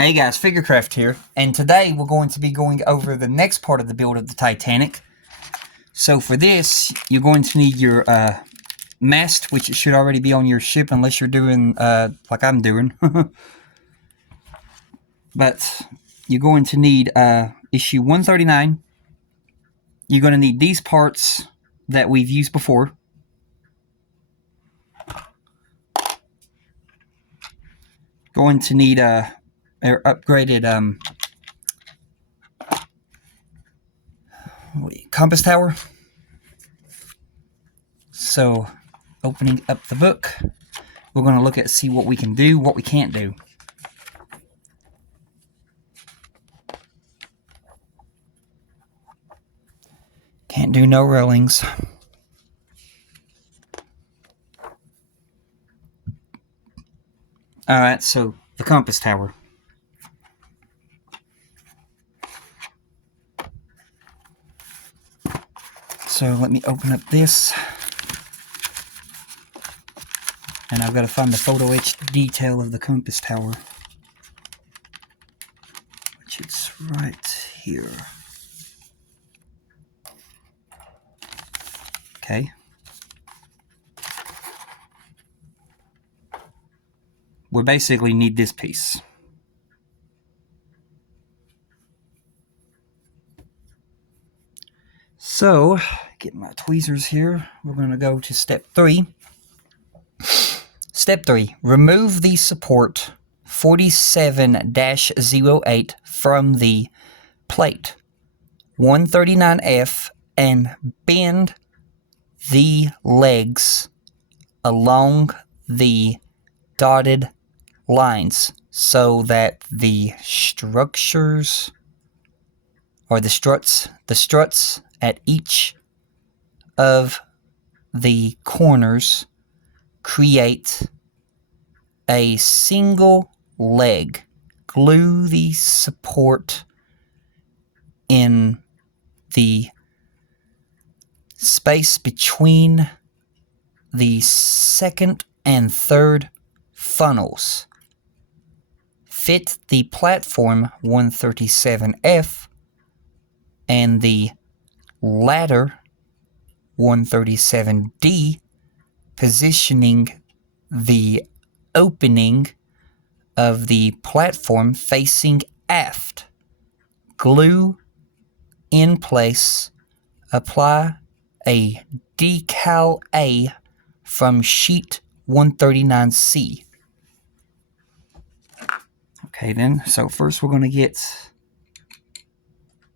Hey guys, Figurecraft here, and today we're going to be going over the next part of the build of the Titanic. So for this, you're going to need your mast, which it should already be on your ship unless you're doing like I'm doing. But you're going to need issue 139. You're going to need these parts that we've used before. Going to need upgraded compass tower. So, opening up the book, we're going to look at see what we can do, what we can't do. Can't do no railings. Alright, so the compass tower. So let me open up this. And I've got to find the photo etched detail of the compass tower. Which it's right here. Okay. We basically need this piece. So, get my tweezers here. We're going to go to step 3. Step 3. Remove the support 47-08 from the plate 139F and bend the legs along the dotted lines so that the structures or the struts at each of the corners create a single leg. Glue the support in the space between the second and third funnels. Fit the platform 137F and the ladder 137D, positioning the opening of the platform facing aft. Glue in place. Apply a decal A from sheet 139C. Okay then, so first we're going to get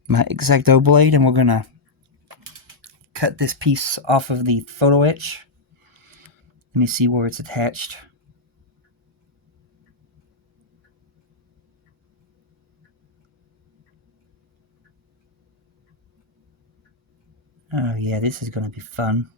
my X-Acto blade and we're going to cut this piece off of the photo etch. Let me see where it's attached. Oh yeah, this is going to be fun.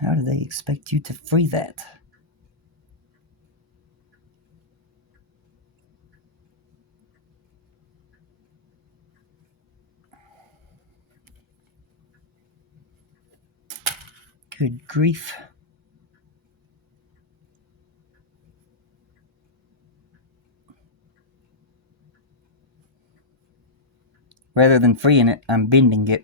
How do they expect you to free that? Good grief. Rather than freeing it, I'm bending it.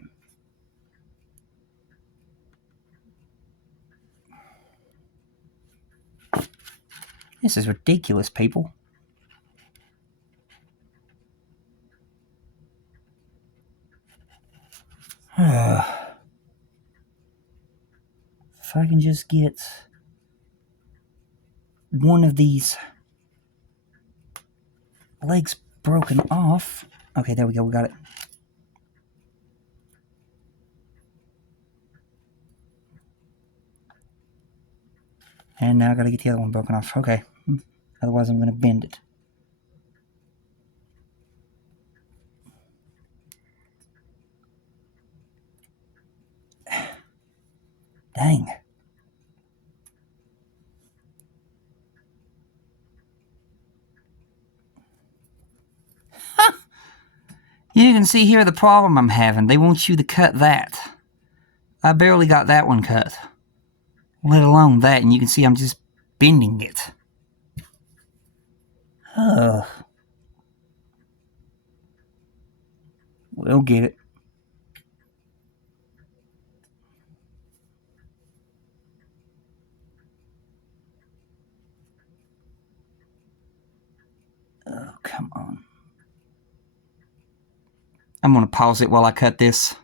This is ridiculous, people. If I can just get one of these legs broken off. Okay, there we go, we got it. And now I gotta get the other one broken off. Okay. Otherwise I'm gonna bend it. Dang. You can see here the problem I'm having. They want you to cut that. I barely got that one cut. Let alone that, and you can see I'm just bending it. We'll get it. Oh, come on. I'm going to pause it while I cut this.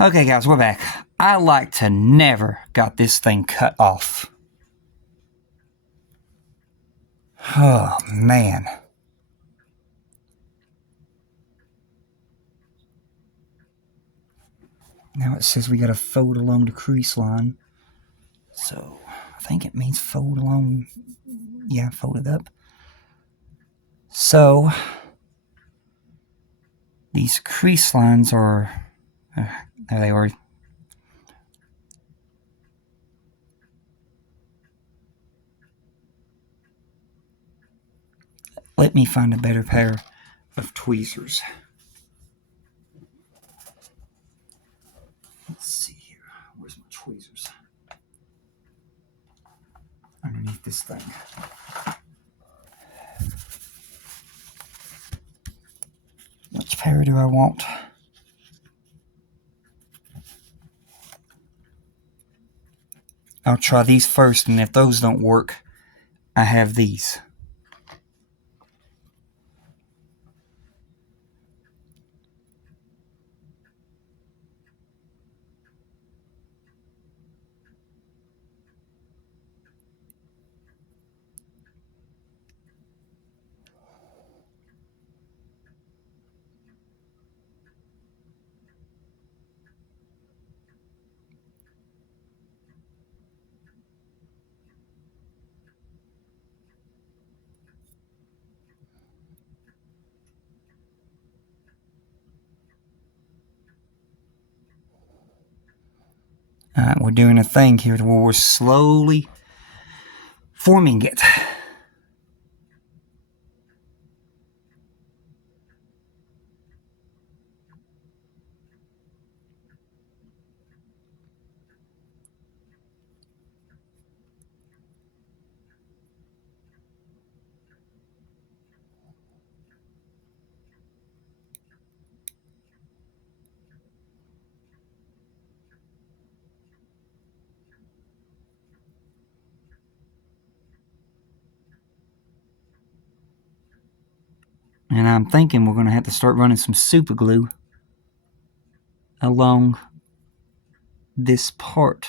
Okay, guys, we're back. I like to never got this thing cut off. Oh, man. Now it says we got to fold along the crease line. So, I think it means fold along. Yeah, fold it up. So, these crease lines are... there they are. Let me find a better pair of tweezers. Let's see here. Where's my tweezers? Underneath this thing. Which pair do I want? I'll try these first, and if those don't work, I have these. Alright, we're doing a thing here where we're slowly forming it. And I'm thinking we're going to have to start running some super glue along this part.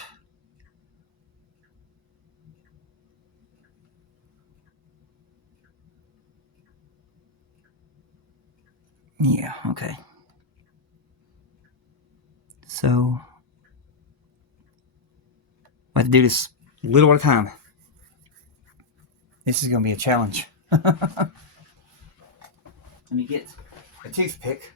Yeah, okay. So, we have to do this a little at a time. This is going to be a challenge. Let me get a toothpick.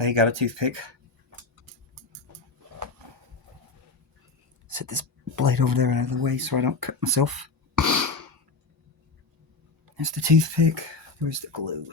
Okay, got a toothpick. Set this blade over there out of the way so I don't cut myself. There's the toothpick. Where's the glue?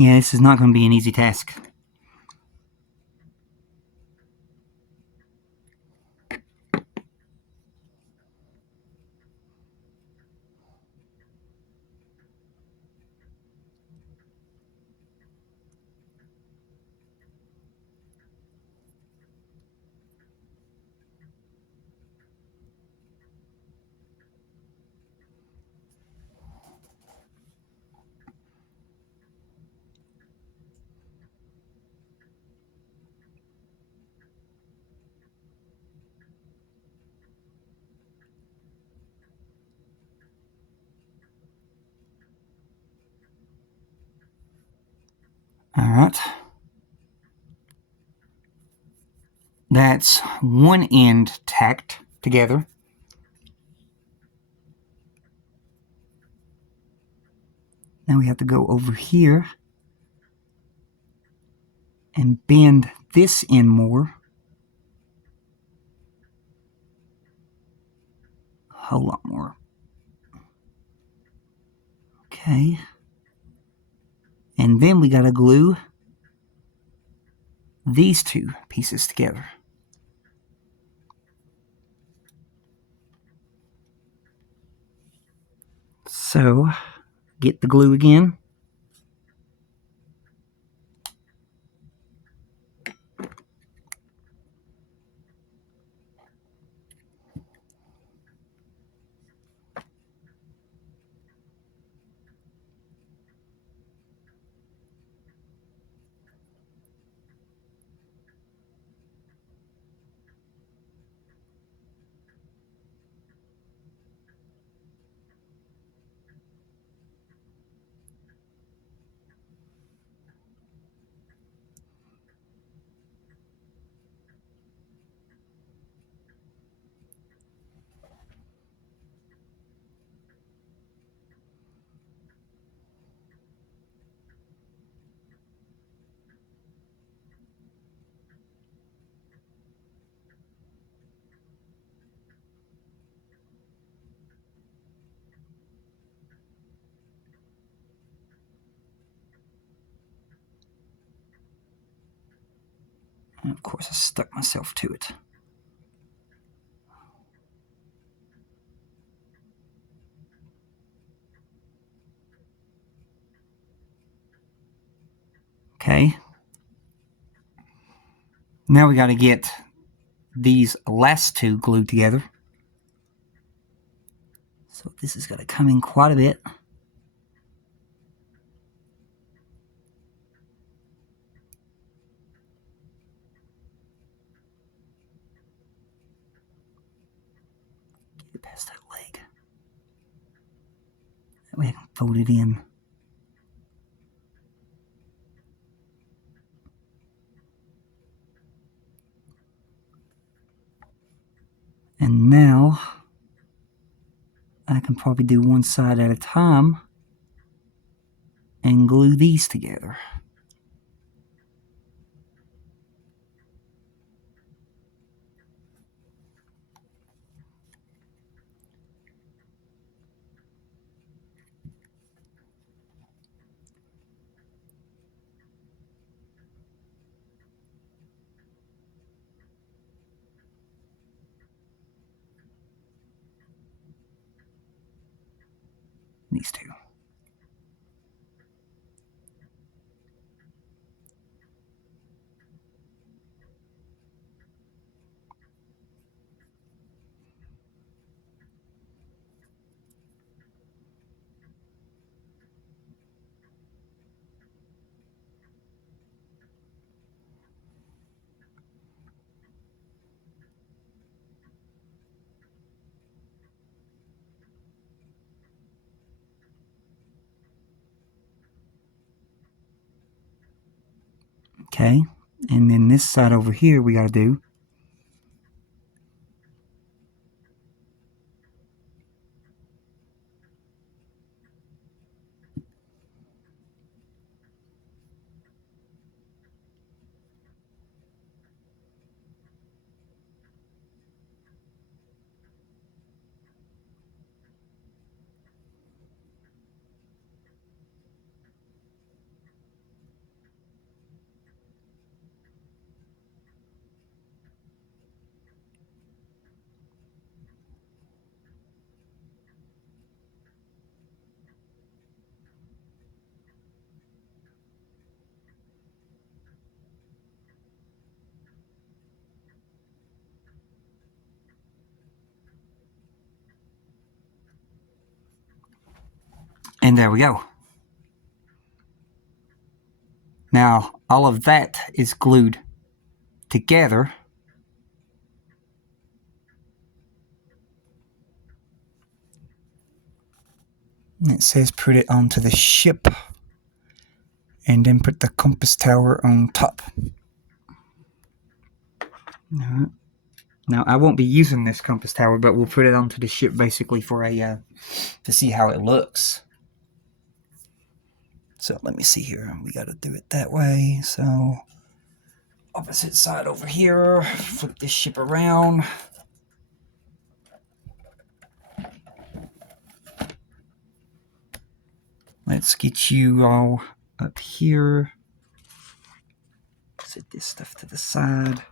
Yeah, this is not going to be an easy task. All right. That's one end tacked together. Now we have to go over here and bend this end more. A whole lot more. Okay. And then we got to glue these two pieces together. So, get the glue again. And of course, I stuck myself to it. Okay. Now we got to get these last two glued together. So this is going to come in quite a bit. Get it past that leg. That way I can fold it in. And now I can probably do one side at a time and glue these together. These two. Okay, and then this side over here we got to do. And there we go. Now, all of that is glued together. And it says put it onto the ship and then put the compass tower on top. Now, I won't be using this compass tower, but we'll put it onto the ship basically for a to see how it looks. So let me see here. We got to do it that way. So opposite side over here. Flip this ship around. Let's get you all up here. Set this stuff to the side.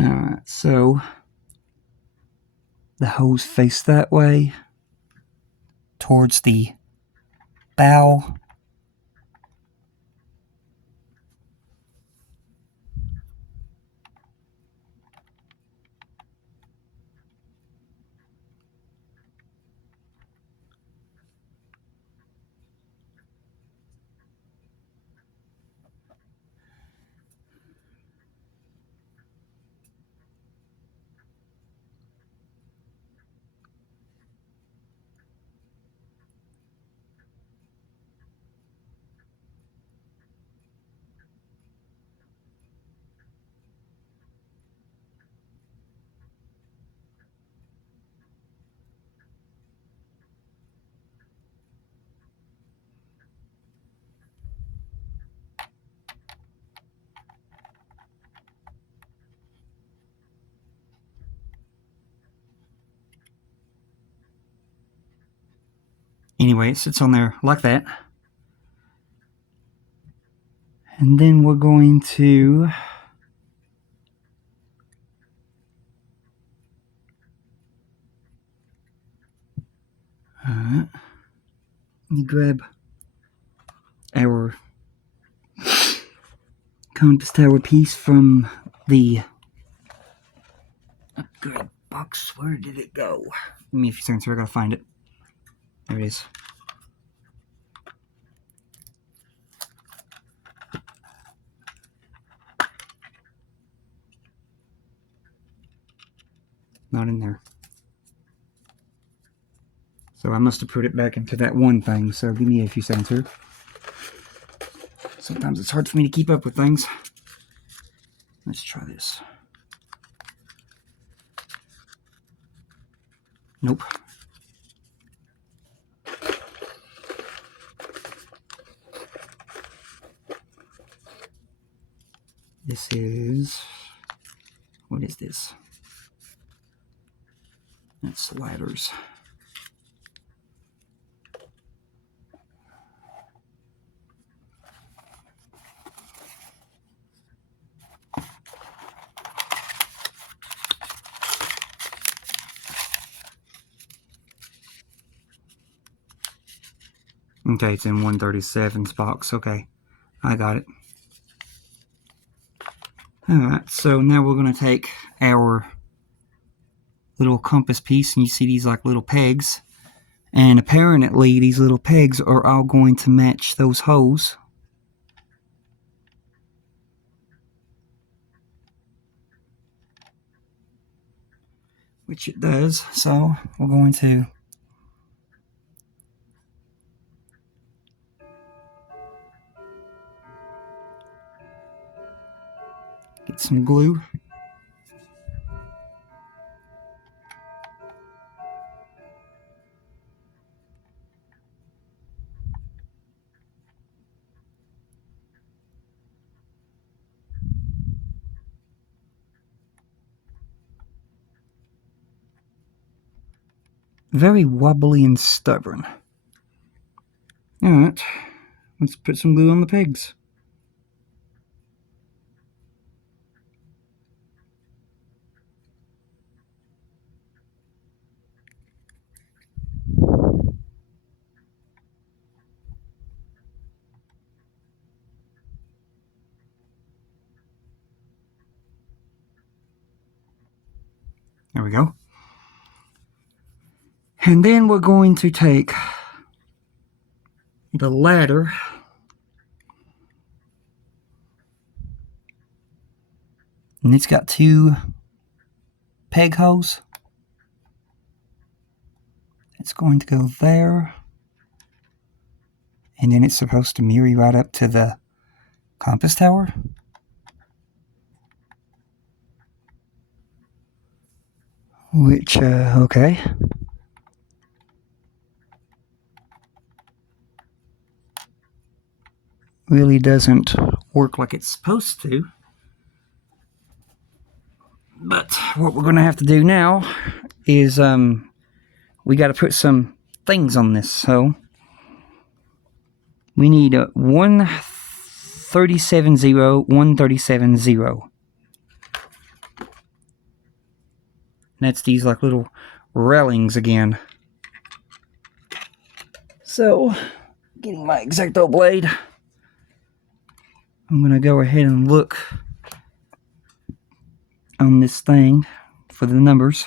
Alright, so the hose face that way towards the bow. Anyway, it sits on there like that. And then we're going to let me grab our compass tower piece from the upgrade box. Where did it go? Give me a few seconds here, I gotta find it. There it is. Not in there. So I must have put it back into that one thing, so give me a few seconds here. Sometimes it's hard for me to keep up with things. Let's try this. Nope. This is... what is this? That's sliders. Okay, it's in 137's box. Okay, I got it. Alright, so now we're going to take our little compass piece, and you see these like little pegs. And apparently these little pegs are all going to match those holes. Which it does, so we're going to get some glue. Very wobbly and stubborn. Alright, let's put some glue on the pegs. There we go. And then we're going to take the ladder and it's got 2 peg holes. It's going to go there. And then it's supposed to mirror right up to the compass tower. Which, okay. Really doesn't work like it's supposed to. But what we're going to have to do now is we got to put some things on this. So we need a 137.0, 137.0. That's these like little railings again. So, getting my X-Acto blade, I'm going to go ahead and look on this thing for the numbers.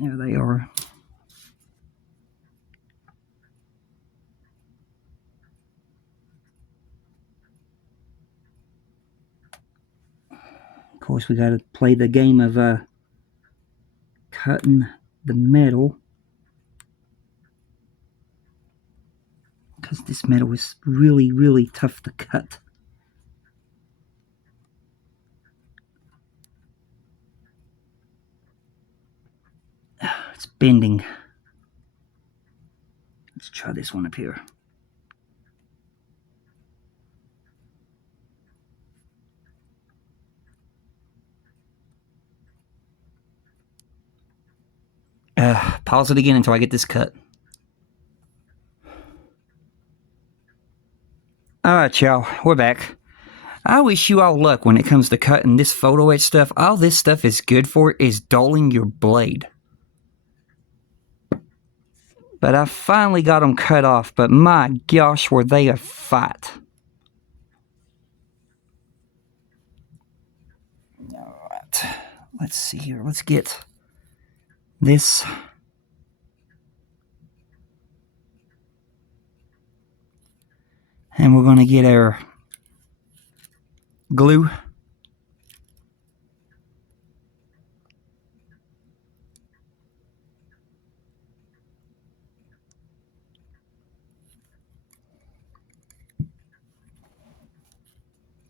There they are. Of course, we got to play the game of cutting the metal, because this metal is really, really tough to cut. It's bending. Let's try this one up here. Pause it again until I get this cut. Alright, y'all, we're back. I wish you all luck when it comes to cutting this photo etch stuff. All this stuff is good for is dulling your blade. But I finally got them cut off, but my gosh, were they a fight. Alright, let's see here. Let's get this. And we're going to get our glue.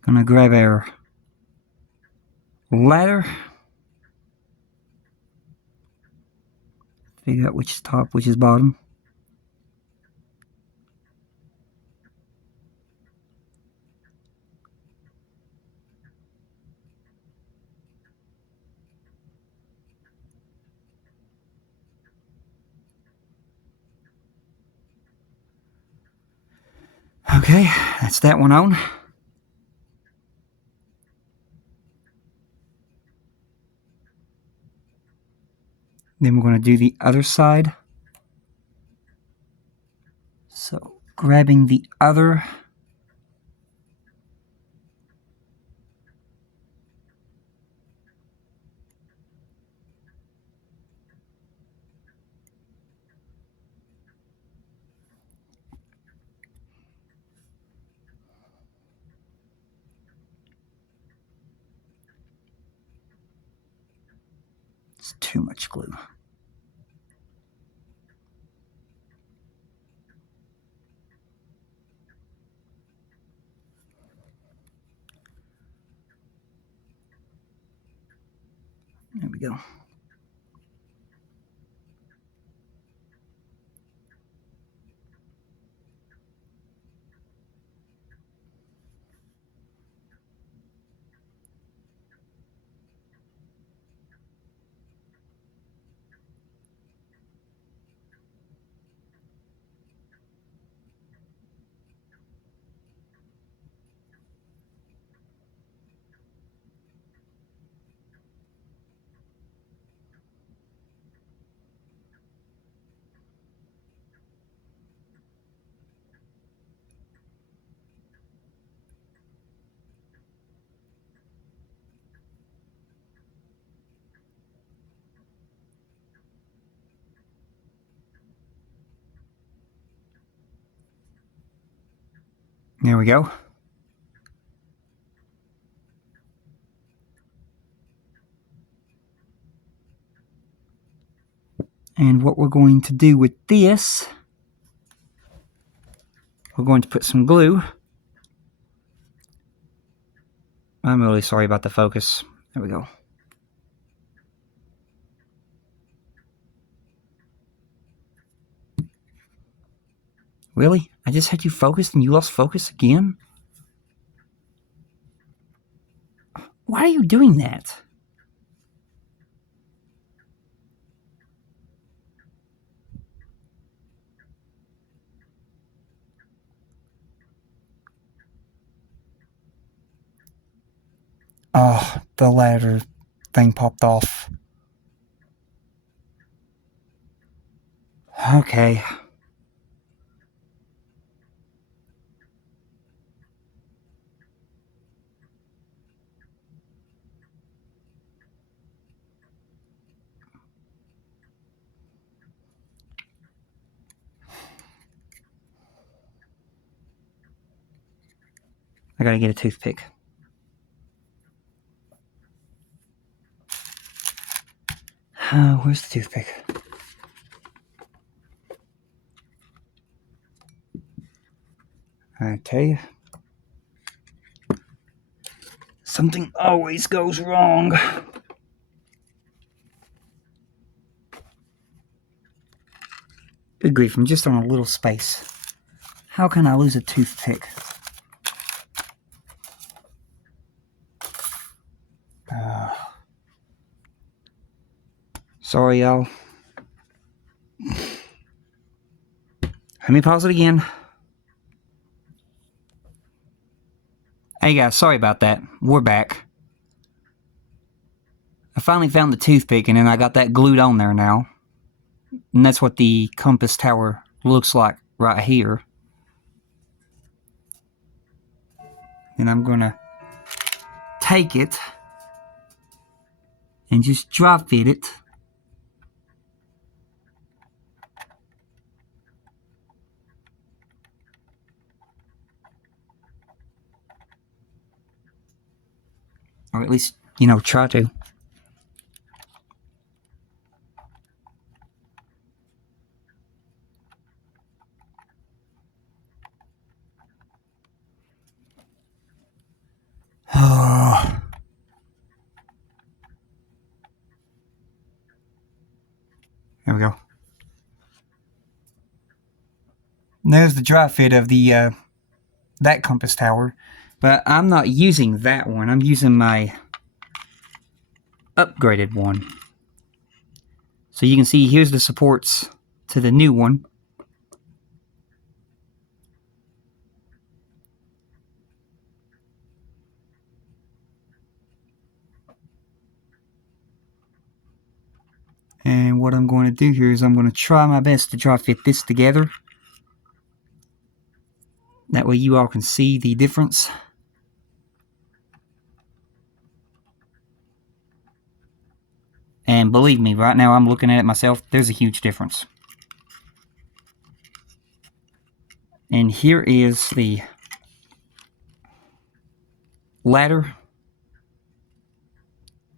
Gonna grab our ladder. Figure out which is top, which is bottom. Okay, that's that one on. Then we're going to do the other side. So, grabbing the other. It's too much glue. There we go. There we go. And what we're going to do with this, we're going to put some glue. I'm really sorry about the focus. There we go. Really? I just had you focused and you lost focus again? Why are you doing that? Oh, the ladder thing popped off. Okay. I gotta get a toothpick. Where's the toothpick? I tell you, something always goes wrong. Good grief, I'm just on a little space. How can I lose a toothpick? Sorry, y'all. Let me pause it again. Hey guys, sorry about that. We're back. I finally found the toothpick and then I got that glued on there now. And that's what the compass tower looks like right here. And I'm gonna take it and just dry fit it. Or at least, try to. There we go. And there's the dry fit of the that compass tower, but I'm not using that one. I'm using my upgraded one. So you can see here's the supports to the new one. And what I'm going to do here is I'm going to try my best to dry fit this together. That way you all can see the difference. And believe me, right now I'm looking at it myself, there's a huge difference. And here is the ladder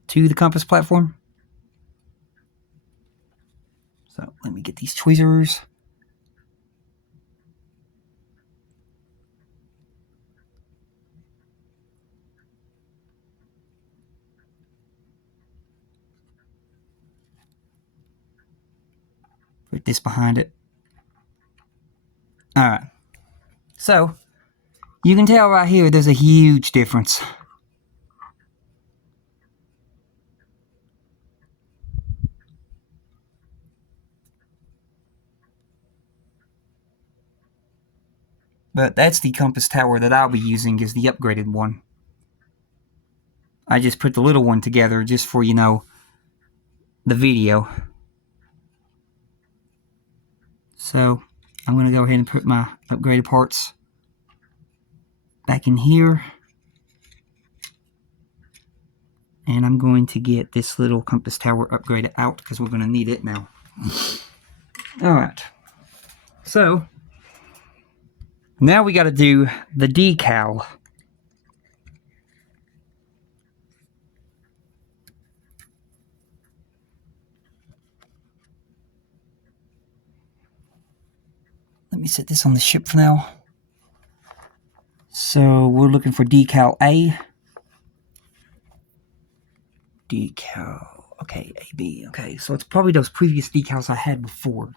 to the compass platform. So let me get these tweezers. Put this behind it. Alright. So, you can tell right here there's a huge difference. But that's the compass tower that I'll be using, is the upgraded one. I just put the little one together just for, the video. So, I'm going to go ahead and put my upgraded parts back in here. And I'm going to get this little compass tower upgraded out because we're going to need it now. Alright. So, Now we got to do the decal. Let me set this on the ship for now. So we're looking for decal A. Decal. Okay, AB. Okay, so it's probably those previous decals I had before.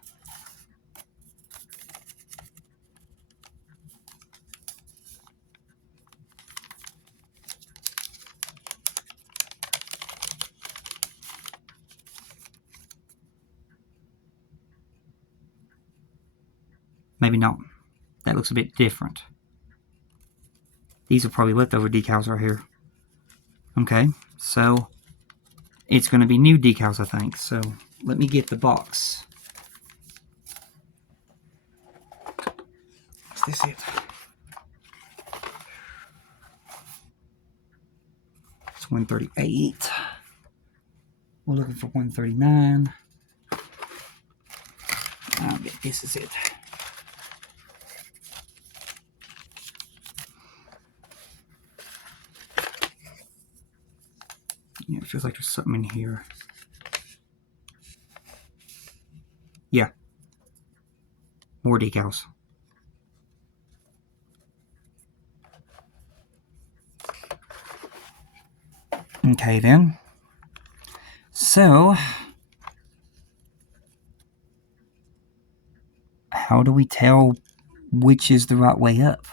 Maybe not. That looks a bit different. These are probably leftover decals right here. Okay, so it's going to be new decals, I think. So let me get the box. Is this it? It's 138. We're looking for 139. I bet this is it. Yeah, it feels like there's something in here. Yeah. More decals. Okay then. So, how do we tell which is the right way up?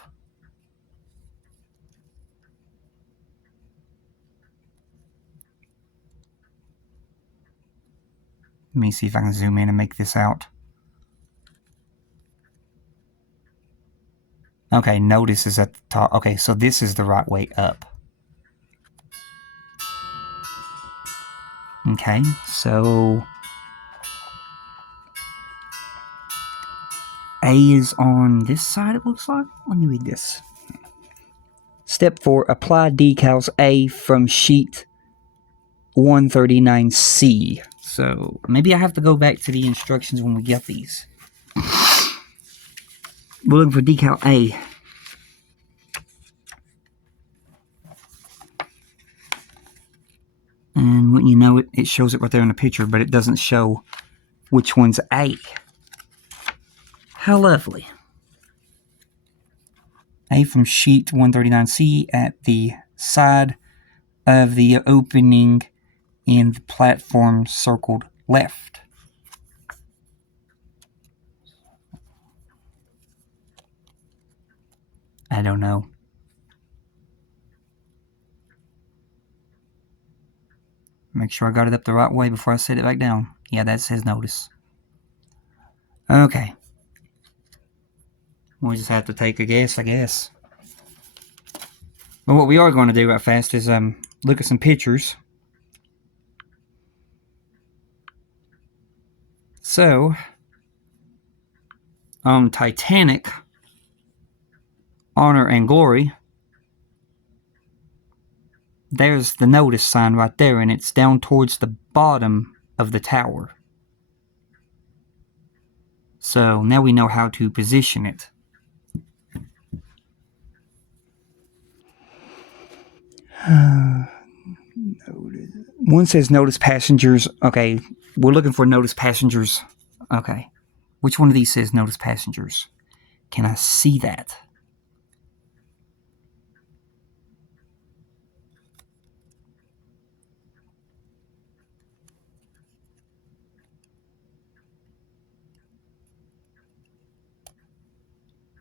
Let me see if I can zoom in and make this out. Okay, notice is at the top. Okay, so this is the right way up. Okay, so A is on this side, it looks like. Let me read this. Step 4, apply decals A from sheet 139C. So maybe I have to go back to the instructions when we get these. We're looking for decal A. And when you know it, it shows it right there in the picture, but it doesn't show which one's A. How lovely. A from sheet 139C at the side of the opening in the platform circled left. I don't know. Make sure I got it up the right way before I set it back down. Yeah, that says notice. Okay. We'll just have to take a guess, I guess. But what we are going to do right fast is look at some pictures. So, on Titanic, Honor and Glory, there's the notice sign right there, and it's down towards the bottom of the tower. So now we know how to position it. One says notice passengers. Okay, we're looking for notice passengers. Okay, which one of these says notice passengers? Can I see that?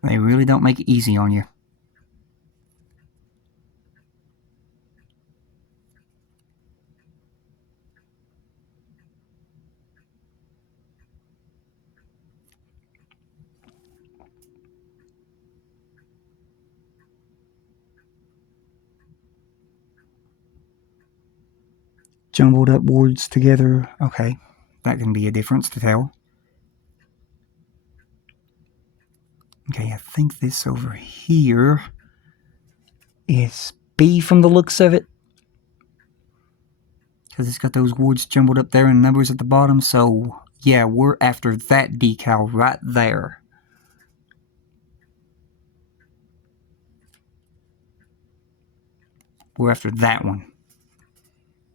They really don't make it easy on you. Jumbled up words together. Okay, that can be a difference to tell. Okay, I think this over here is B from the looks of it. Because it's got those words jumbled up there and numbers at the bottom. So, yeah, we're after that decal right there. We're after that one.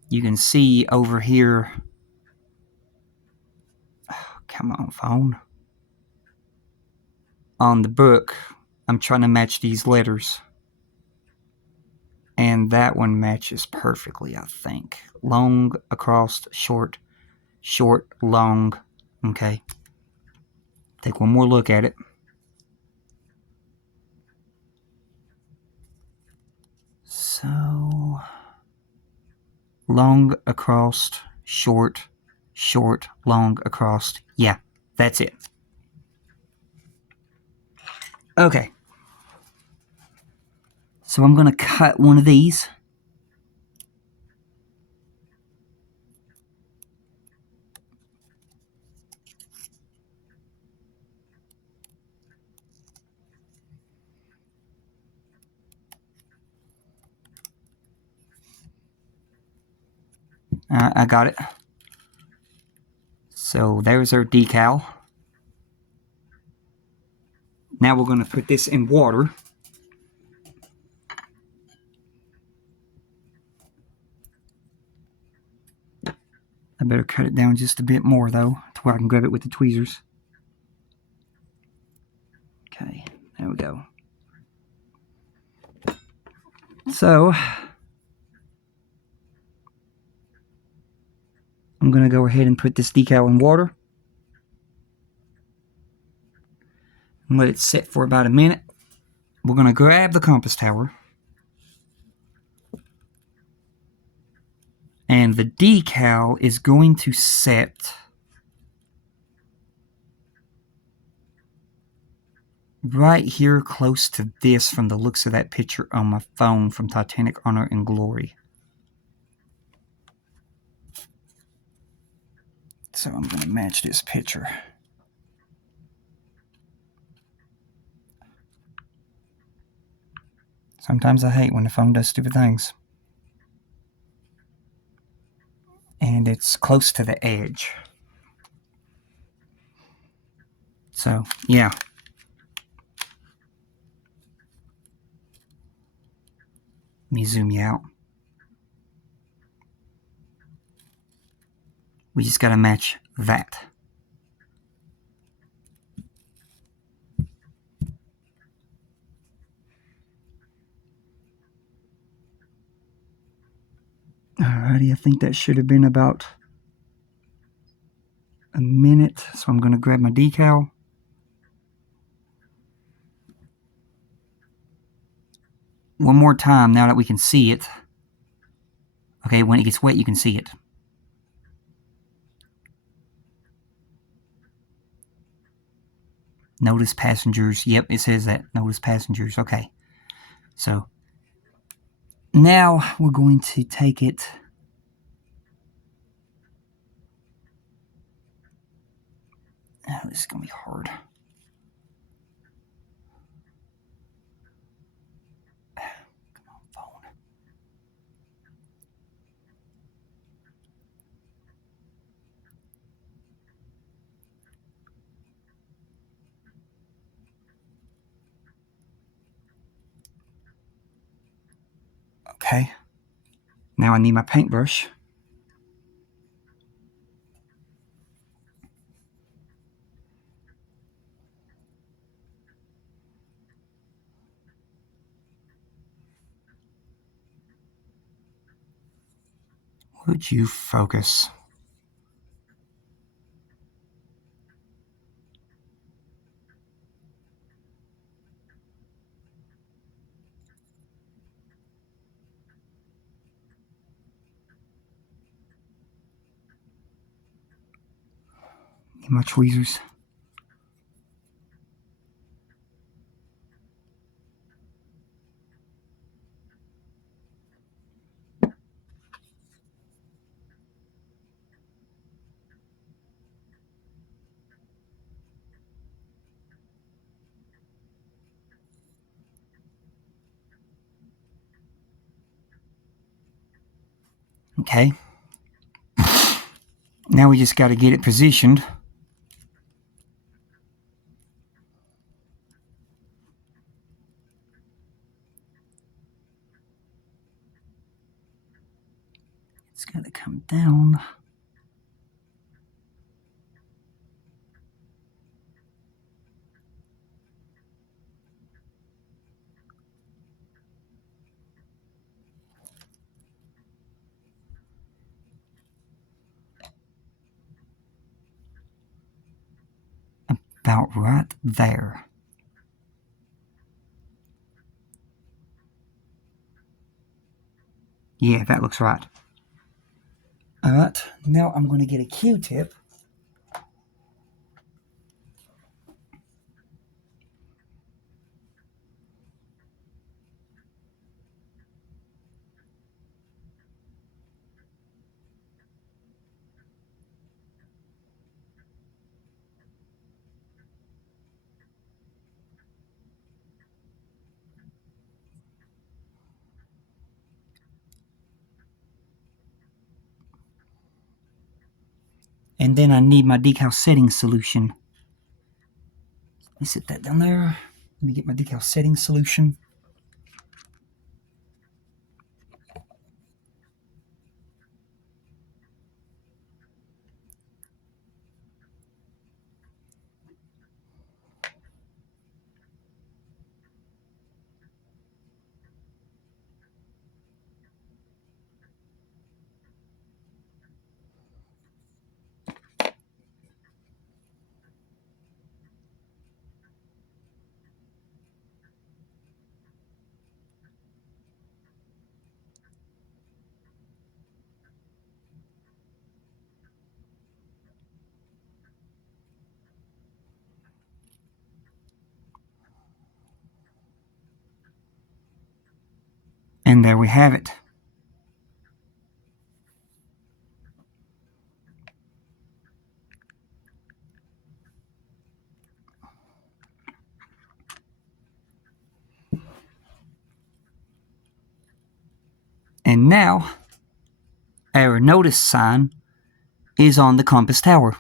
You can see over here. Oh, come on, phone. On the book, I'm trying to match these letters. And that one matches perfectly, I think. Long, across, short, short, long. Okay. Take one more look at it. So, long, across, short, short, long, across. Yeah, that's it. Okay. So I'm going to cut one of these. I got it. So there's our decal. Now we're going to put this in water. I better cut it down just a bit more, though, to where I can grab it with the tweezers. Okay, there we go. So, I'm going to go ahead and put this decal in water. And let it sit for about a minute. We're going to grab the compass tower. And the decal is going to set right here close to this from the looks of that picture on my phone from Titanic, Honor and Glory. So I'm going to match this picture. Sometimes I hate when the phone does stupid things. And it's close to the edge. So, yeah. Let me zoom you out. We just got to match that. Alrighty, I think that should have been about a minute. So I'm going to grab my decal. One more time now that we can see it. Okay, when it gets wet, you can see it. Notice passengers. Yep, it says that. Notice passengers. Okay. So, now we're going to take it. Oh, this is going to be hard. Come on, phone. Okay. Now I need my paintbrush. Would you focus? Need my tweezers. Okay. Now we just got to get it positioned. It's got to come down. About right there. Yeah, that looks right. Alright, now I'm going to get a Q-tip. And then I need my decal setting solution. Let me set that down there. Let me get my decal setting solution. And there we have it. And now, our notice sign is on the compass tower.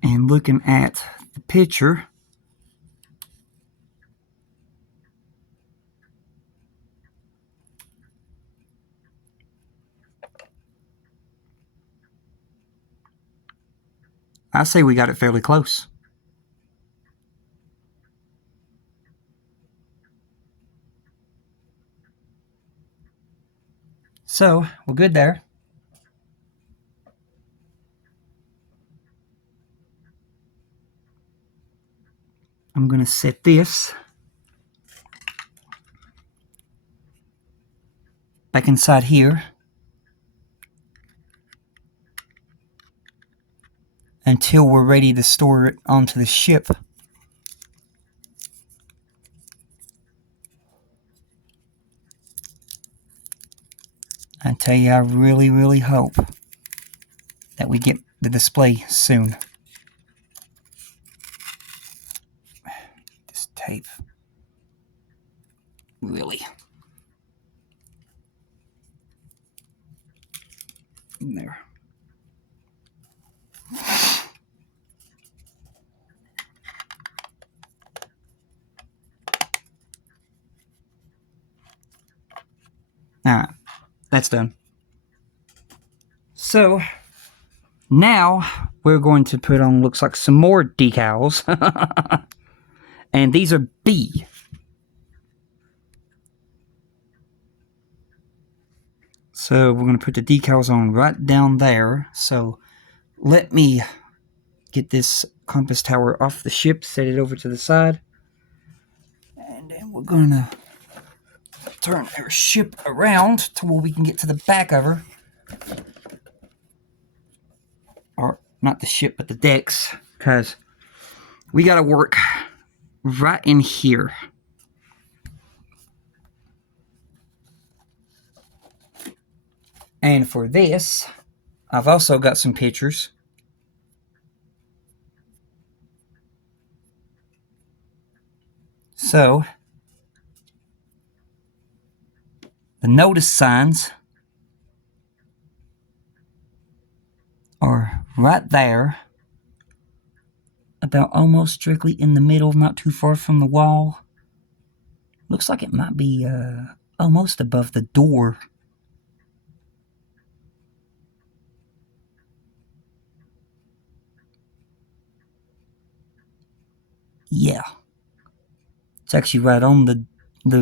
And looking at the picture, I say we got it fairly close. So, we're good there. I'm going to set this back inside here until we're ready to store it onto the ship. I tell you, I really, really hope that we get the display soon. This tape. Really. In there. Alright, that's done. So, now we're going to put on, looks like, some more decals. And these are B. So we're going to put the decals on right down there. So let me get this compass tower off the ship, set it over to the side. And then we're going to turn our ship around to where we can get to the back of her. Or not the ship, but the decks. Because we got to work right in here. And for this, I've also got some pictures. So, the notice signs are right there, about almost directly in the middle, not too far from the wall. Looks like it might be almost above the door. Yeah. It's actually right on the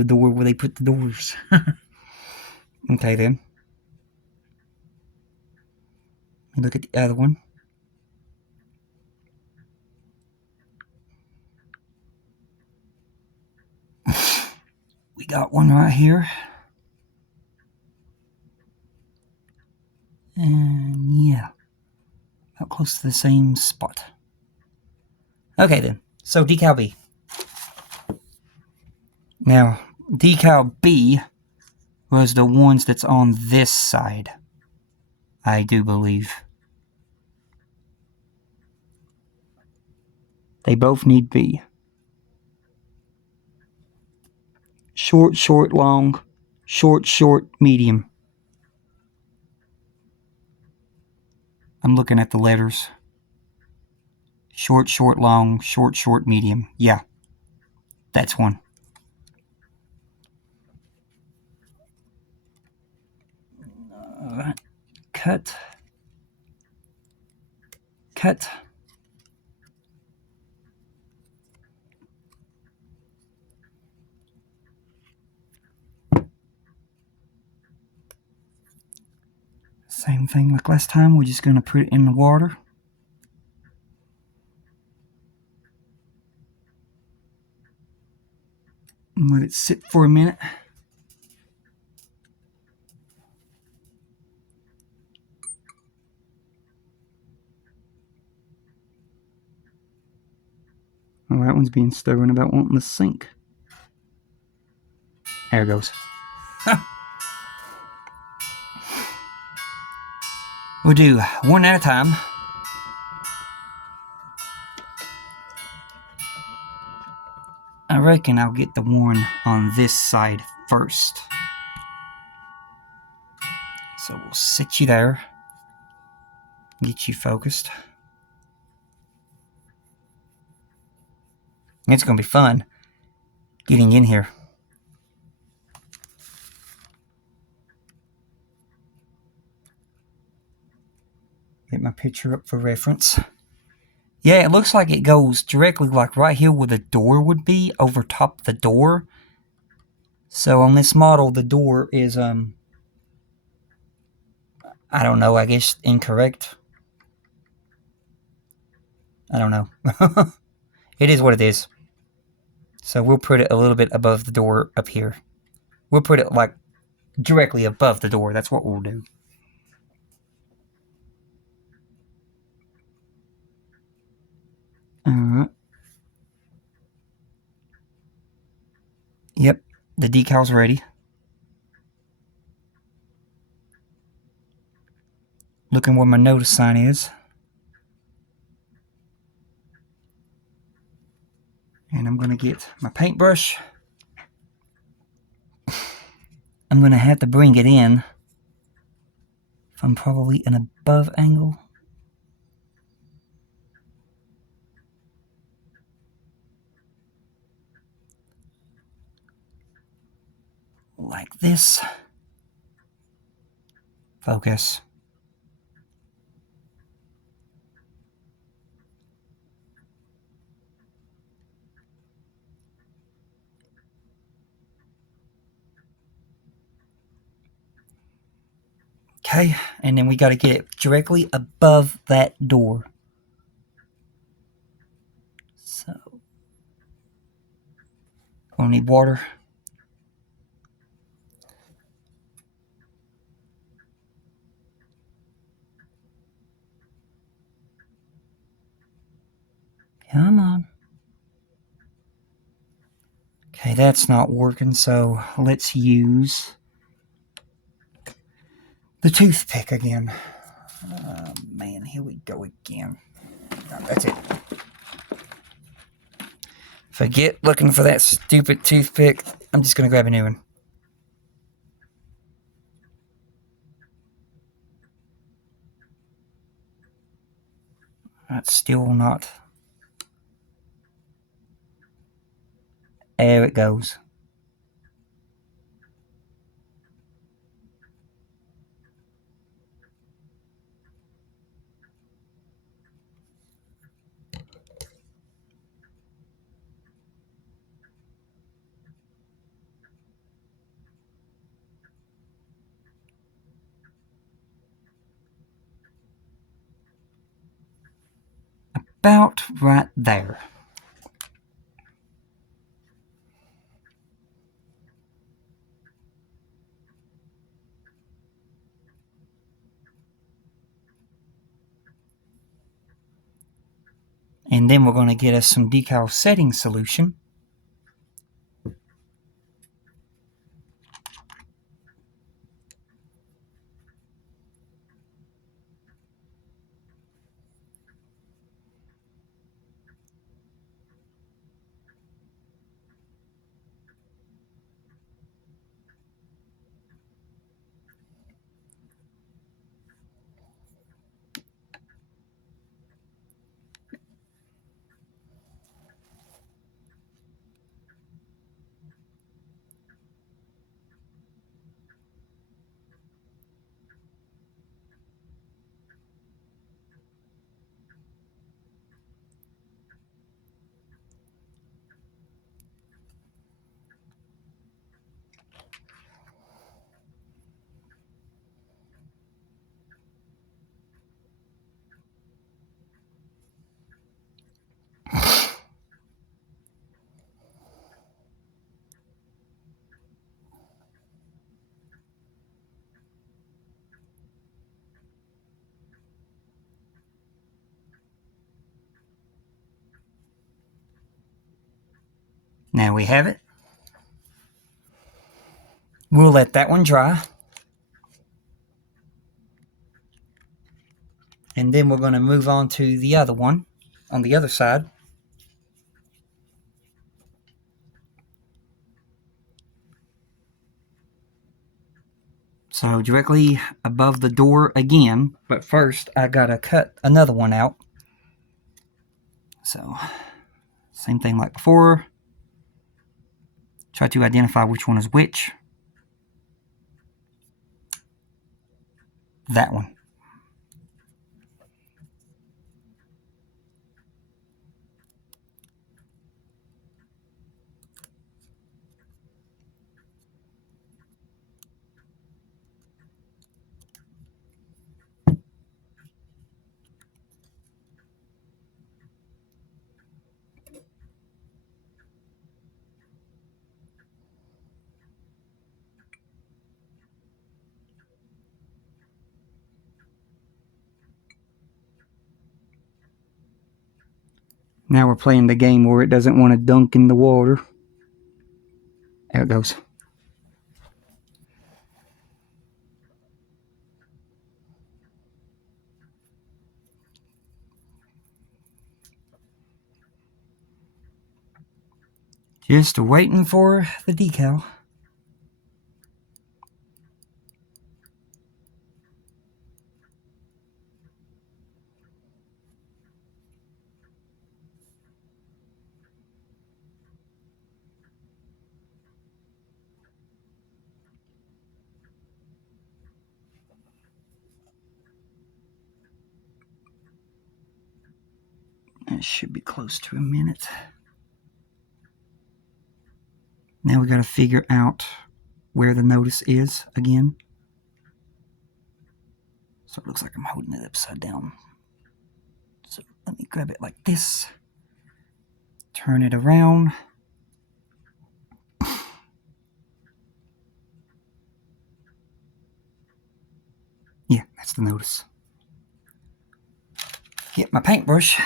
door where they put the doors. Okay, then. Look at the other one. We got one right here. And yeah, about close to the same spot. Okay, then. So, decal B. Now, decal B was the ones that's on this side, I do believe. They both need B. Short, short, long. Short, short, medium. I'm looking at the letters. Short, short, long. Short, short, medium. Yeah, that's one. Alright. Cut. Cut. Same thing like last time, we're just going to put it in the water. And let it sit for a minute. Oh, that one's being stubborn about wanting to sink. There it goes. We'll do one at a time. I reckon I'll get the one on this side first. So we'll sit you there. Get you focused. It's going to be fun getting in here. Get my picture up for reference. Yeah, it looks like it goes directly like right here where the door would be, over top of the door. So on this model, the door is, I don't know, I guess incorrect. I don't know. It is what it is. So we'll put it a little bit above the door up here. We'll put it like directly above the door. That's what we'll do. Alright. Yep, the decal's ready. Looking where my notice sign is. And I'm going to get my paintbrush. I'm going to have to bring it in from probably an above angle. Like this. Focus. Okay, and then we got to get it directly above that door. So, gonna need water. Come on. Okay, that's not working, so let's use the toothpick again. Man, here we go again. No, that's it. Forget looking for that stupid toothpick. I'm just going to grab a new one. That's still not There it goes. About right there. And then we're going to get us some decal setting solution. Now we have it. We'll let that one dry. And then we're going to move on to the other one on the other side. So directly above the door again, but first I gotta cut another one out. So same thing like before. Try to identify which one is which. That one. Now we're playing the game where it doesn't want to dunk in the water. There it goes. Just waiting for the decal. That should be close to a minute. Now we got to figure out where the notice is again. So it looks like I'm holding it upside down. So let me grab it like this. Turn it around. Yeah, that's the notice. Get my paintbrush.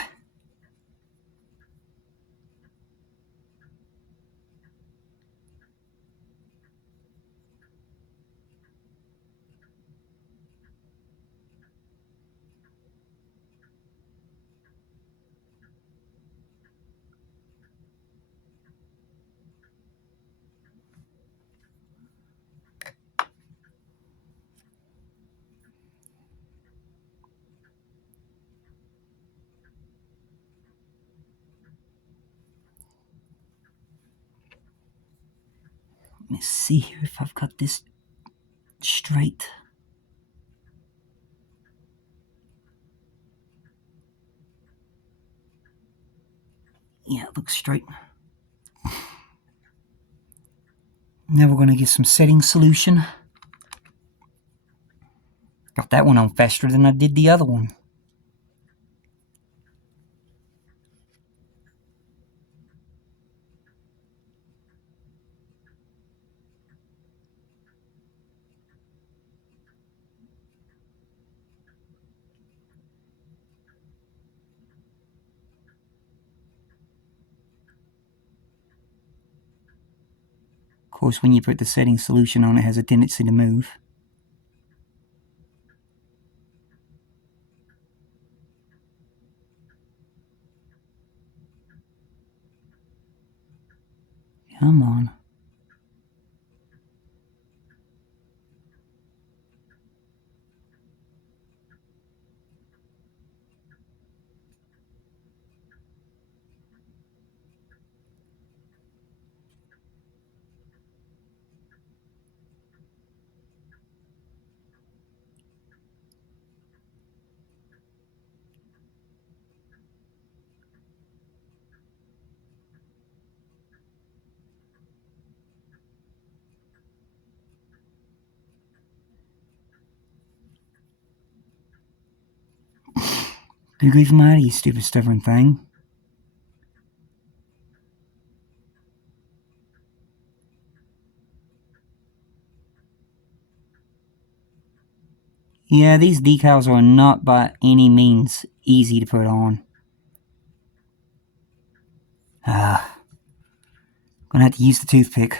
Let's see here if I've got this straight. Yeah, it looks straight. Now we're going to get some setting solution. Got that one on faster than I did the other one. Of course, when you put the setting solution on, it has a tendency to move. Come on. Good grief almighty, you stupid stubborn thing. Yeah, these decals are not by any means easy to put on. Gonna have to use the toothpick.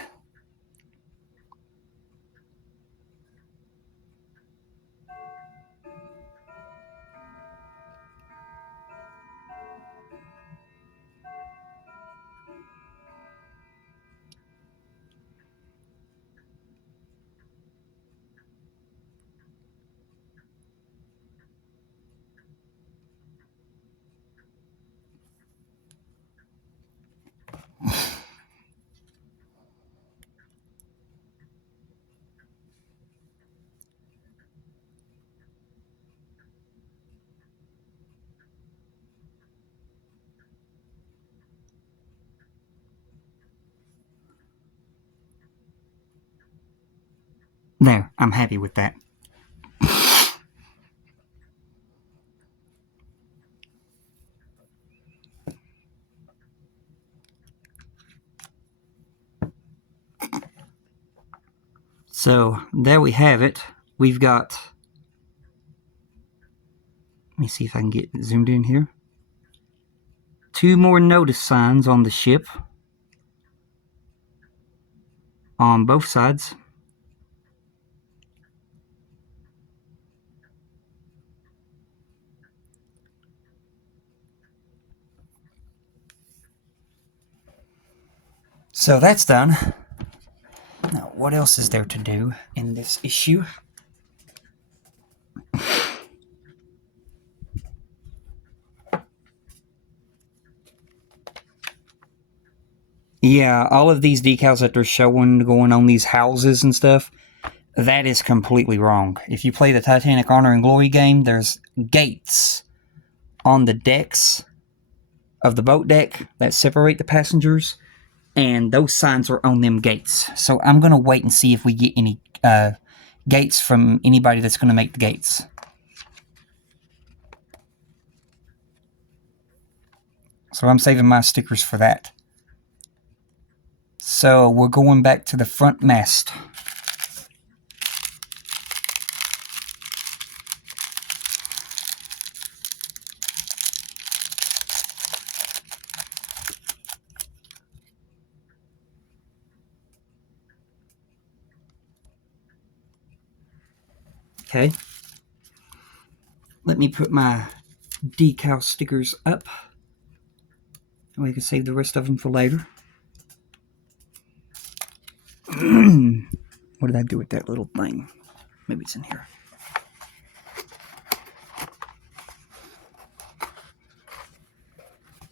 There, I'm happy with that. So, there we have it. We've got... Let me see if I can get zoomed in here. 2 more notice signs on the ship. On both sides. So that's done. Now, what else is there to do in this issue? Yeah, all of these decals that they're showing going on these houses and stuff, that is completely wrong. If you play the Titanic Honor and Glory game, there's gates on the decks of the boat deck that separate the passengers, and those signs are on them gates. So I'm going to wait and see if we get any gates from anybody that's going to make the gates. So I'm saving my stickers for that. So we're going back to the front mast. Okay. Let me put my decal stickers up. We can save the rest of them for later. What did I do with that little thing? Maybe it's in here.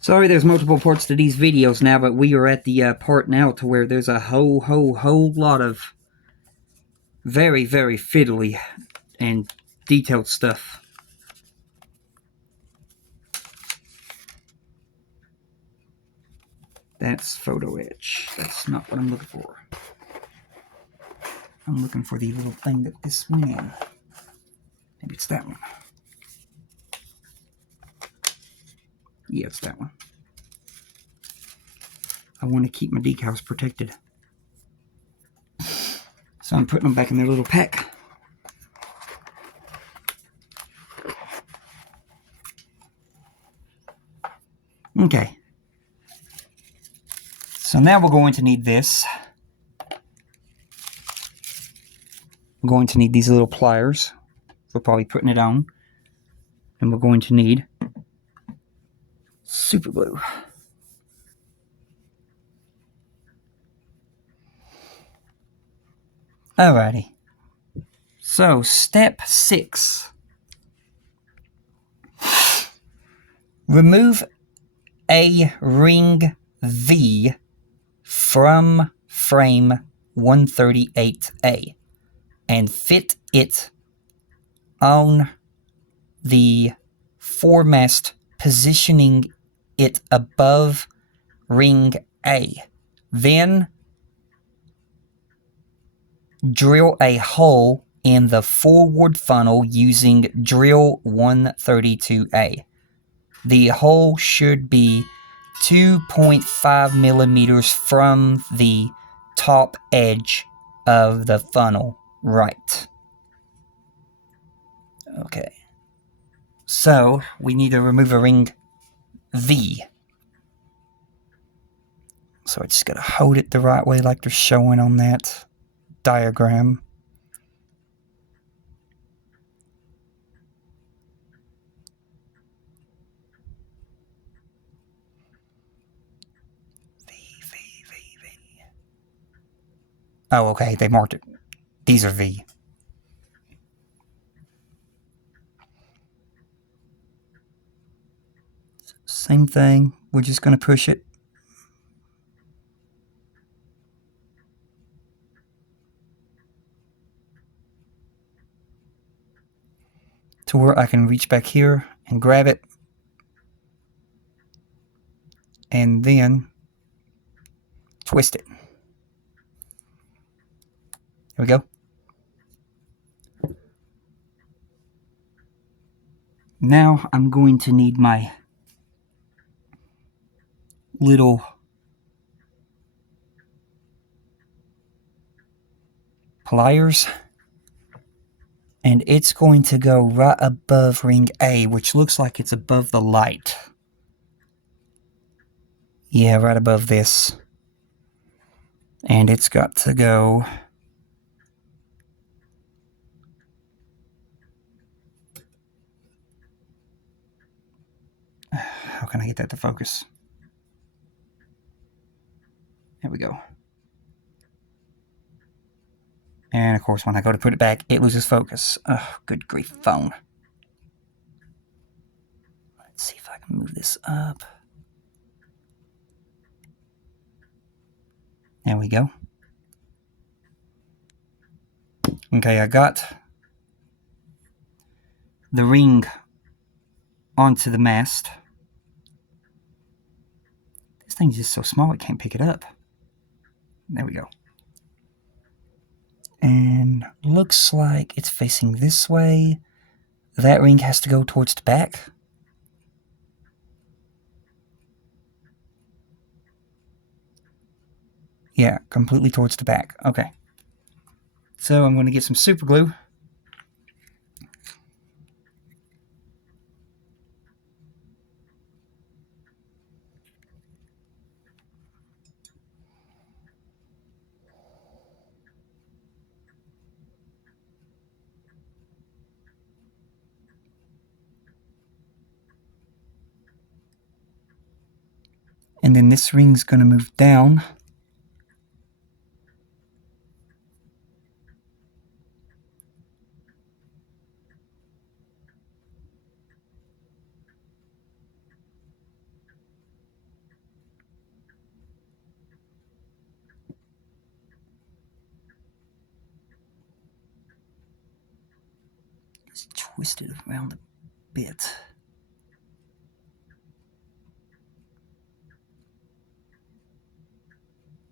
Sorry there's multiple parts to these videos now, but we are at the part now to where there's a whole lot of very, very fiddly and detailed stuff. That's photo etch. That's not what I'm looking for. I'm looking for the little thing that this went in. Maybe it's that one. Yeah, it's that one. I want to keep my decals protected. So I'm putting them back in their little pack. Okay. So now we're going to need this. We're going to need these little pliers for probably putting it on. And we're going to need super glue. Alrighty. So, step 6. Remove a ring V from frame 138A and fit it on the foremast, positioning it above ring A. Then drill a hole in the forward funnel using drill 132A. The hole should be 2.5 millimeters from the top edge of the funnel right. Okay. So, we need to remove a ring V. So I just gotta hold it the right way like they're showing on that diagram. V. Oh, okay, they marked it. These are V. Same thing, we're just gonna push it. To where I can reach back here and grab it. And then twist it. There we go. Now I'm going to need my little pliers, and it's going to go right above ring A, which looks like it's above the light. Yeah, right above this. And it's got to go how can I get that to focus? There we go. And of course, when I go to put it back, it loses focus. Oh, good grief, phone. Let's see if I can move this up. There we go. Okay, I got the ring onto the mast. This thing's just so small, it can't pick it up. There we go. And looks like it's facing this way. That ring has to go towards the back. Yeah, completely towards the back. Okay. So I'm going to get some super glue. And then this ring's going to move down. Just twist it around a bit.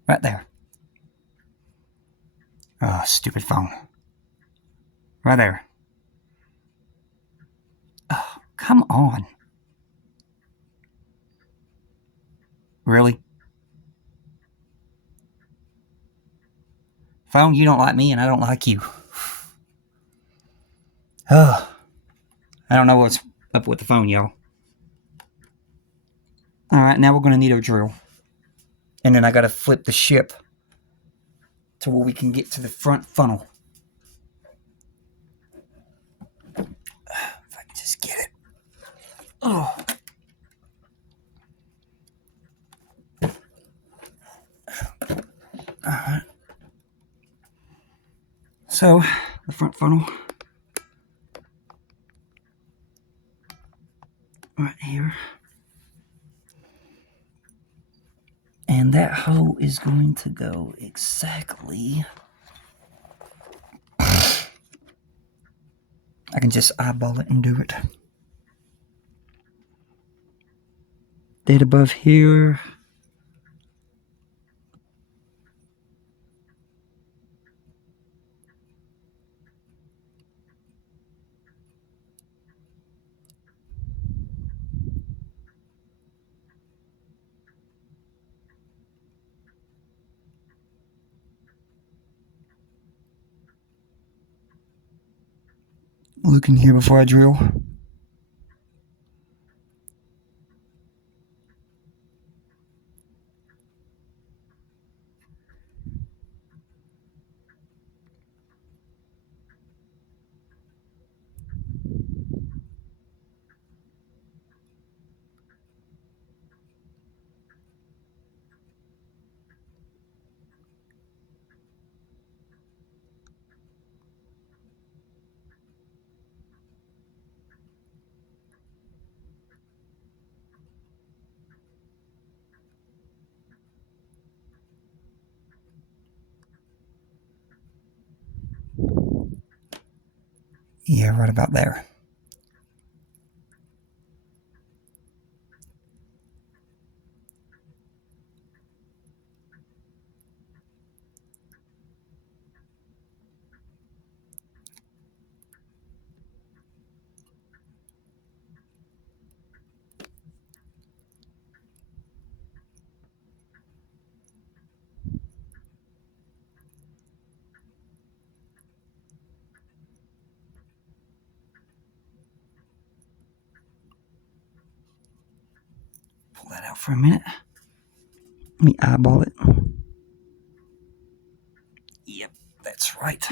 Right there. Oh, stupid phone. Right there. Oh, come on. Really? Phone, you don't like me and I don't like you. Oh, I don't know what's up with the phone, y'all. Alright, now we're going to need our drill. And then I got to flip the ship to where we can get to the front funnel. If I can just get it. Oh. Alright. So, the front funnel. Right here. And that hole is going to go exactly... I can just eyeball it and do it. Dead above here. Look in here before I drill. Yeah, right about there. Pull that out for a minute. Let me eyeball it. Yep, that's right.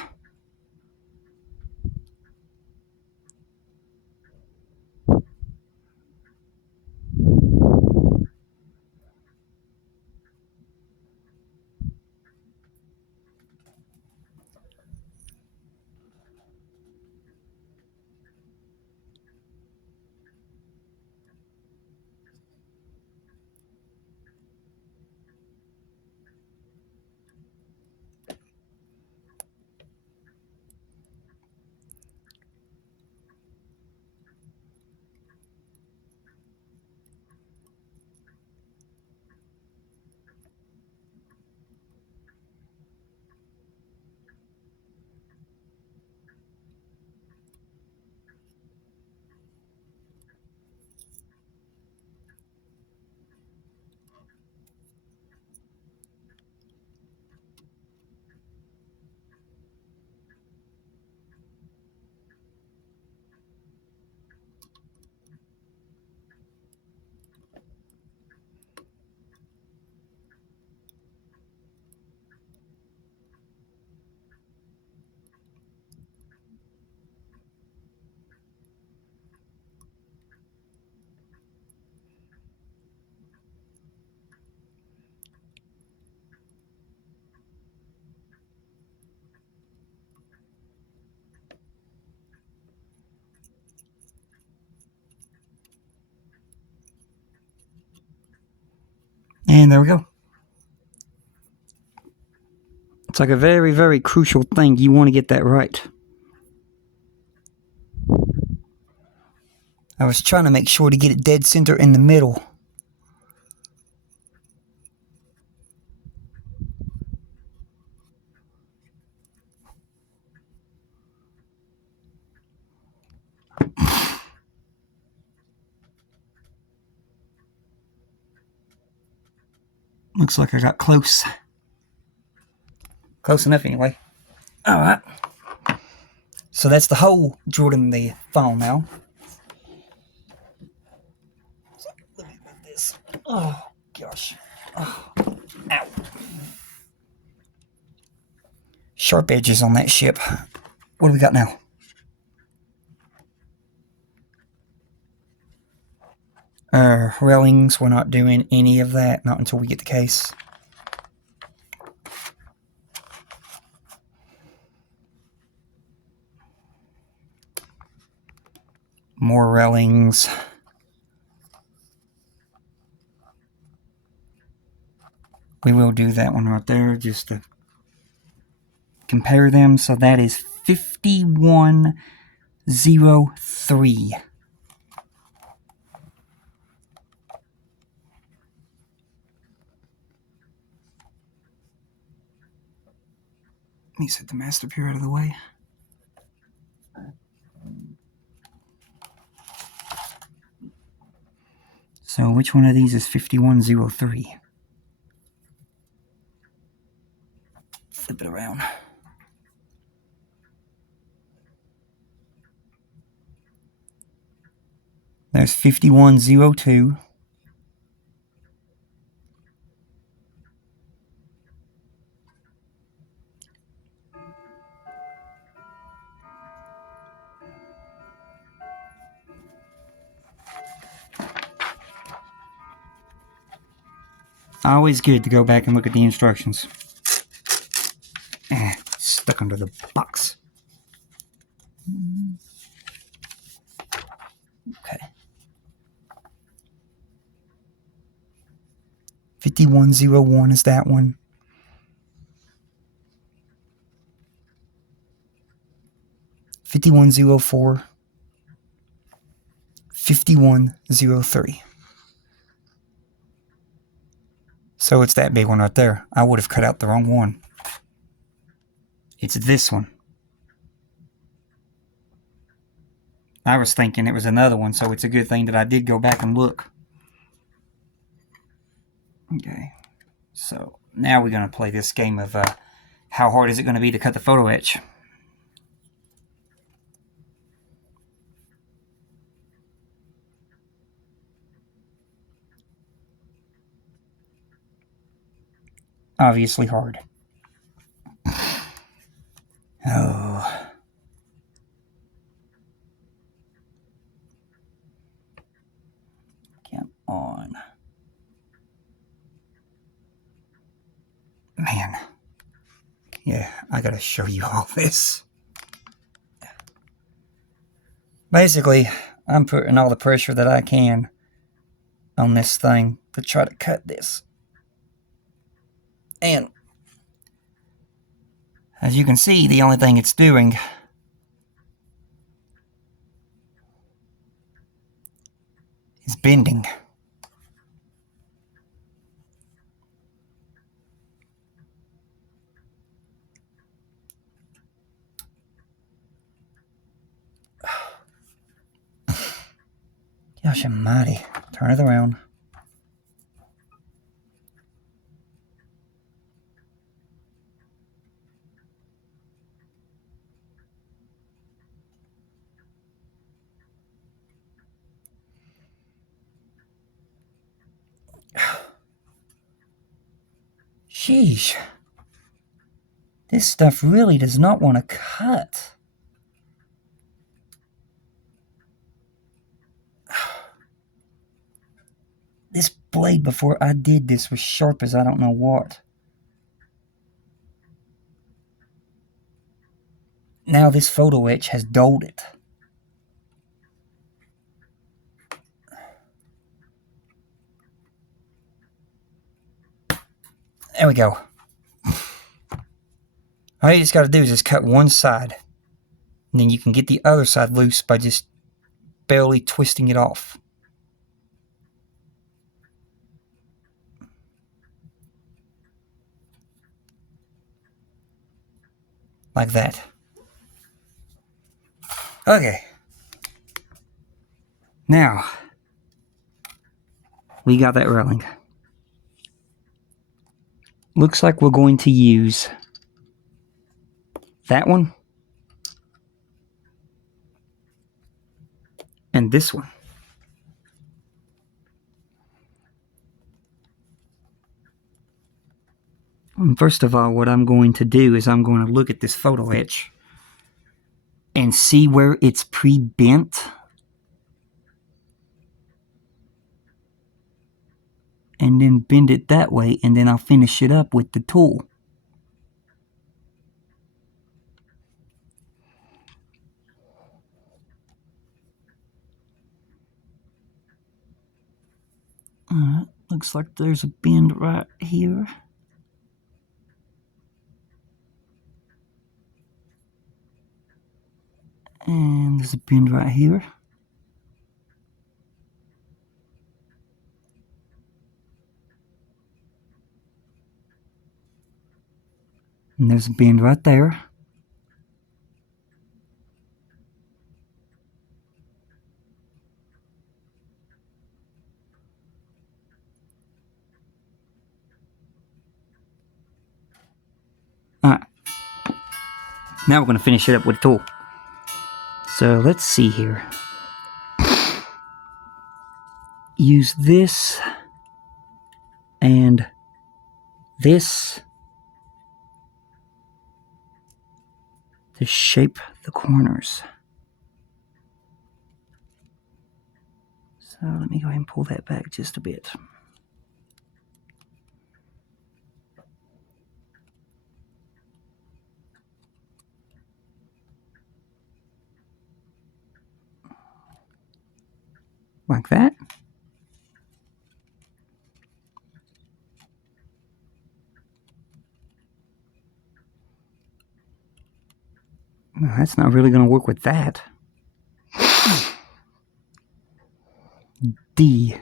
And there we go. It's like a very, very crucial thing. You want to get that right. I was trying to make sure to get it dead center in the middle. Looks like I got close. Close enough anyway. Alright. So that's the hole drilled in the funnel now. So, let me move this. Oh, gosh. Oh, ow. Sharp edges on that ship. What do we got now? Railings, we're not doing any of that, not until we get the case. More railings. We will do that one right there just to compare them. So that is 5103. Let me set the master pier out of the way. So which one of these is 5103? Flip it around. There's 5102. Always good to go back and look at the instructions. Stuck under the box. Okay. 5101 is that one. 5104. 5103. So it's that big one right there. I would have cut out the wrong one. It's this one. I was thinking it was another one, so it's a good thing that I did go back and look. Okay, so now we're going to play this game of how hard is it going to be to cut the photo etch. Obviously hard. Oh. Come on. Man. Yeah, I gotta show you all this. Basically, I'm putting all the pressure that I can on this thing to try to cut this. And as you can see, the only thing it's doing is bending. Gosh almighty. Turn it around. Sheesh. This stuff really does not want to cut. This blade before I did this was sharp as I don't know what. Now this photo etch has dulled it. There we go. All you just got to do is just cut one side. And then you can get the other side loose by just barely twisting it off. Like that. Okay. Now, we got that railing. Looks like we're going to use that one and this one. And first of all, what I'm going to do is I'm going to look at this photo etch and see where it's pre-bent. And then bend it that way, and then I'll finish it up with the tool. Looks like there's a bend right here. And there's a bend right here. And there's a bend right there. Alright. Now we're going to finish it up with the tool. So let's see here. Use this and this to shape the corners. So let me go ahead and pull that back just a bit. Like that. No, that's not really going to work with that. D.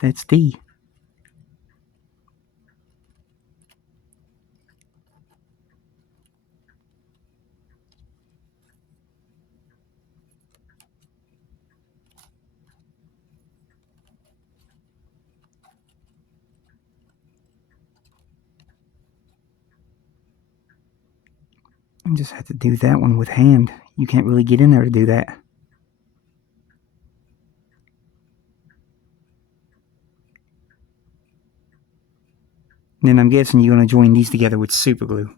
That's D. I just have to do that one with hand. You can't really get in there to do that. And then I'm guessing you're going to join these together with super glue.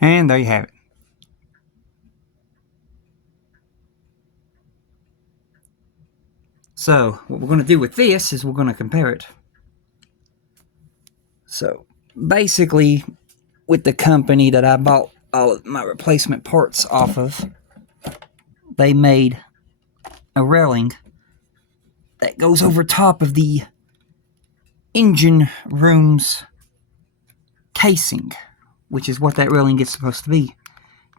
And there you have it. So, what we're going to do with this is we're going to compare it. So, basically, with the company that I bought all of my replacement parts off of, they made a railing that goes over top of the engine room's casing, which is what that railing is supposed to be.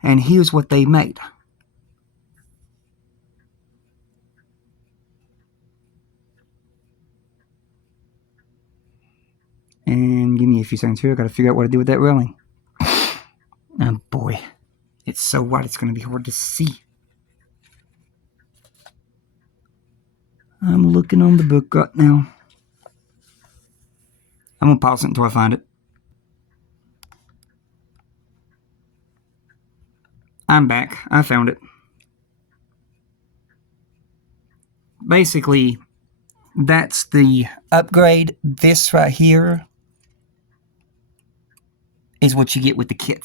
And here's what they made. And give me a few seconds here. I gotta figure out what to do with that railing. Oh boy. It's so wide it's gonna be hard to see. I'm looking on the book right now. I'm gonna pause it until I find it. I'm back. I found it. Basically, that's the upgrade. This right here is what you get with the kit.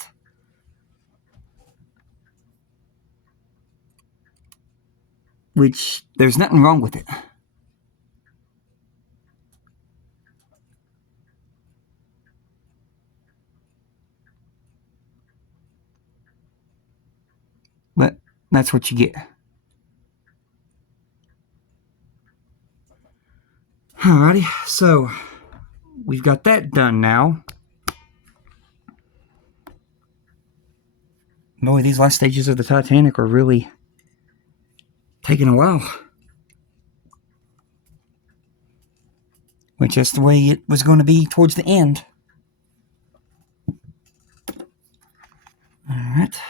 Which, there's nothing wrong with it. But that's what you get. Alrighty, so we've got that done now. Boy, these last stages of the Titanic are really taking a while. Which is the way it was going to be towards the end. Alright.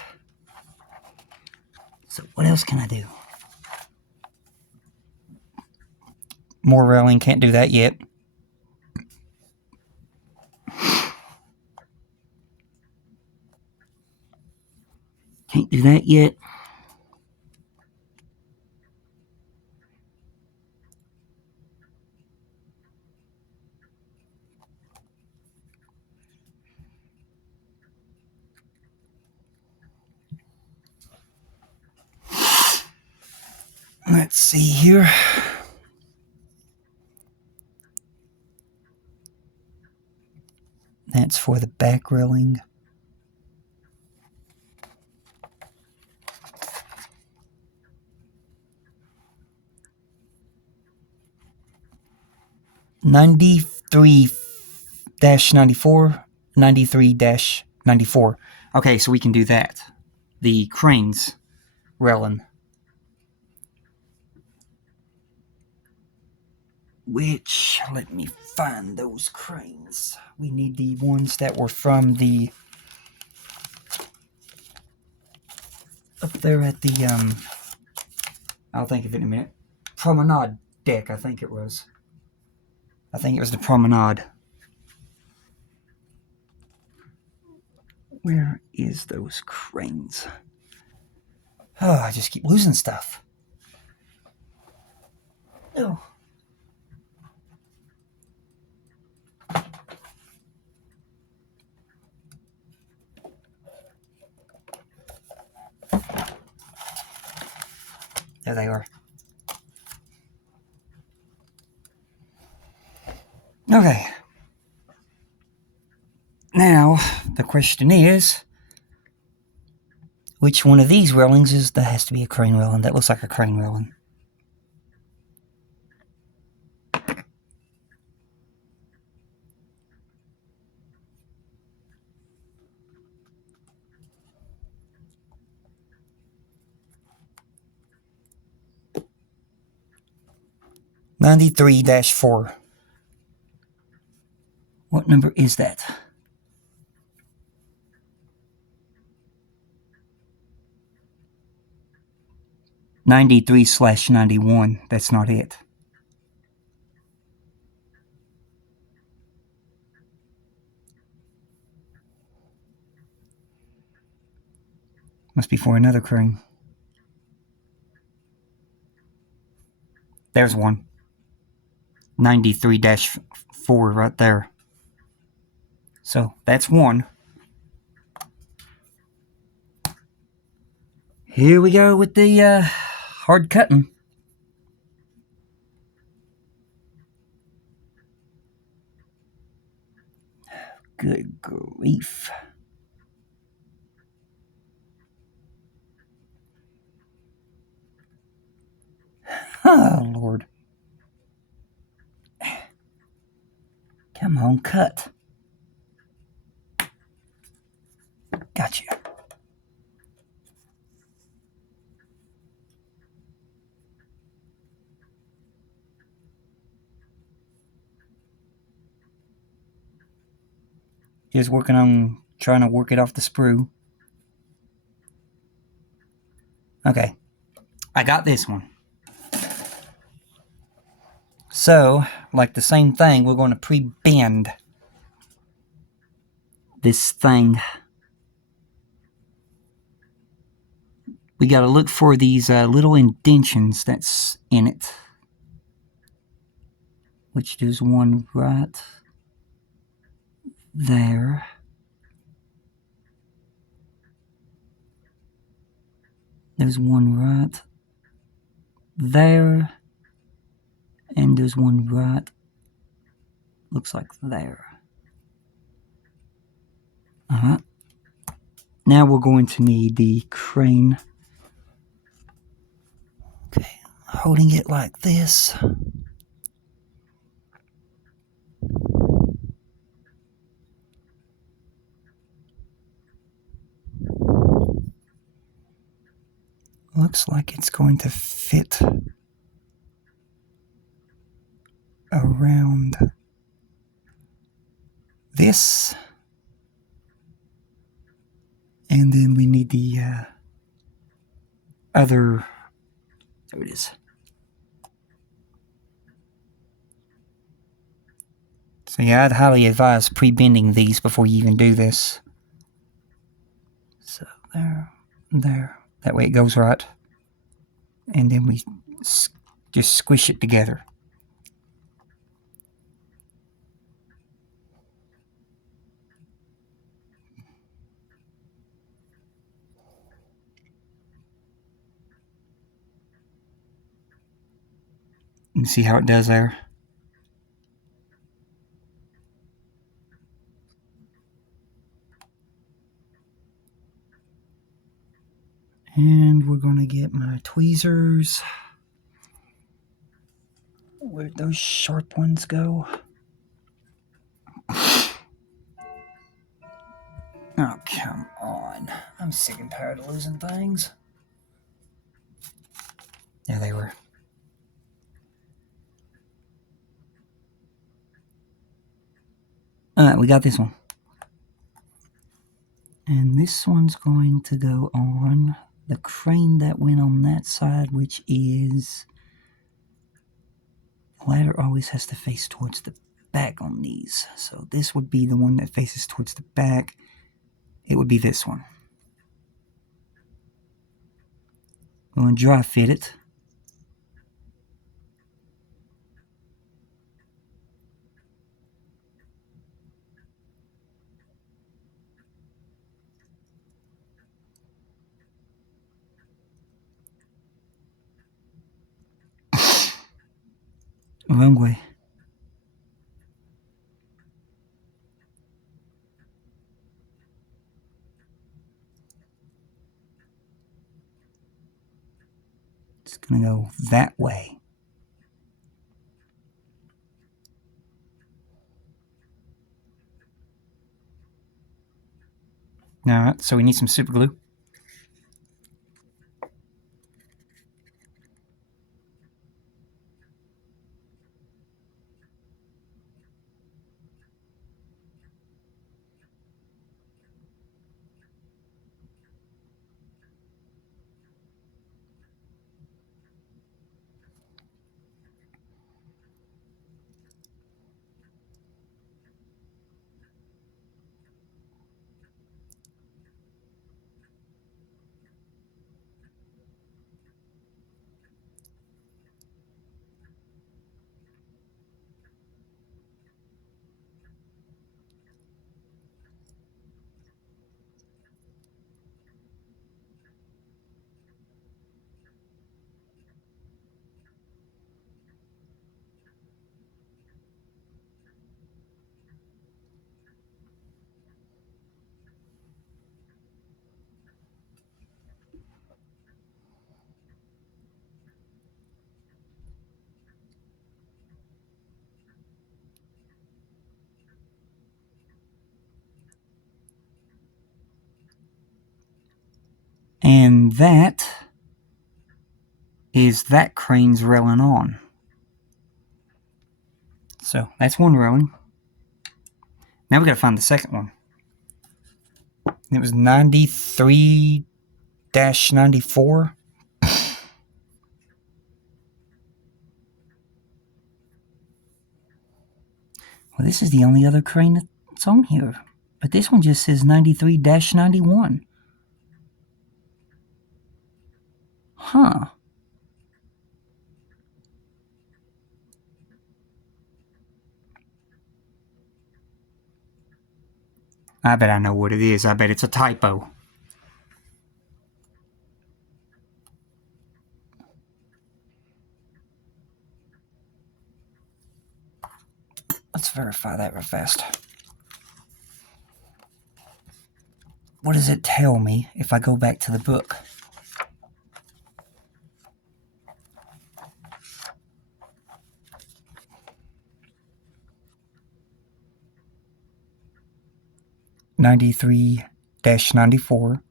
So what else can I do? More railing, can't do that yet. Can't do that yet. Let's see here. That's for the back railing. (93-94, 93-94). Okay, so we can do that. The cranes railing. Which, let me find those cranes. We need the ones that were from the... up there at the, I'll think of it in a minute. Promenade deck, I think it was. I think it was the promenade. Where is those cranes? Oh, I just keep losing stuff. Oh. There they are. Okay. Now, the question is, which one of these railings is, that has to be a crane railing. That looks like a crane railing. (93-4). What number is that? (93/91). That's not it. Must be for another crane. There's one. (93-4) right there. So that's one. Here we go with the hard cutting. Good grief. Oh, Lord. Come on, cut. Gotcha. Just working on trying to work it off the sprue. Okay. I got this one. So, like the same thing, we're going to pre-bend this thing. We got to look for these little indentions that's in it. which there's one right there. There's one right there. And there's one right, looks like there. Alright. Now we're going to need the crane. Okay, holding it like this. Looks like it's going to fit around this. And then we need the other, there it is. So yeah, I'd highly advise pre-bending these before you even do this. So there, there, that way it goes right. And then we just squish it together. You see how it does there? And we're going to get my tweezers. Where'd those sharp ones go? Oh, come on. I'm sick and tired of losing things. There they were. Alright, we got this one. And this one's going to go on the crane that went on that side, which is... The ladder always has to face towards the back on these. So this would be the one that faces towards the back. It would be this one. I'm going to dry fit it. Wrong way. It's going to go that way. Alright, so we need some super glue. And that is that crane's railing on. So that's one railing. Now we got to find the second one. It was 93-94. Well, this is the only other crane that's on here. But this one just says 93-91. Huh. I bet I know what it is. I bet it's a typo. Let's verify that real fast. What does it tell me if I go back to the book? -93-94.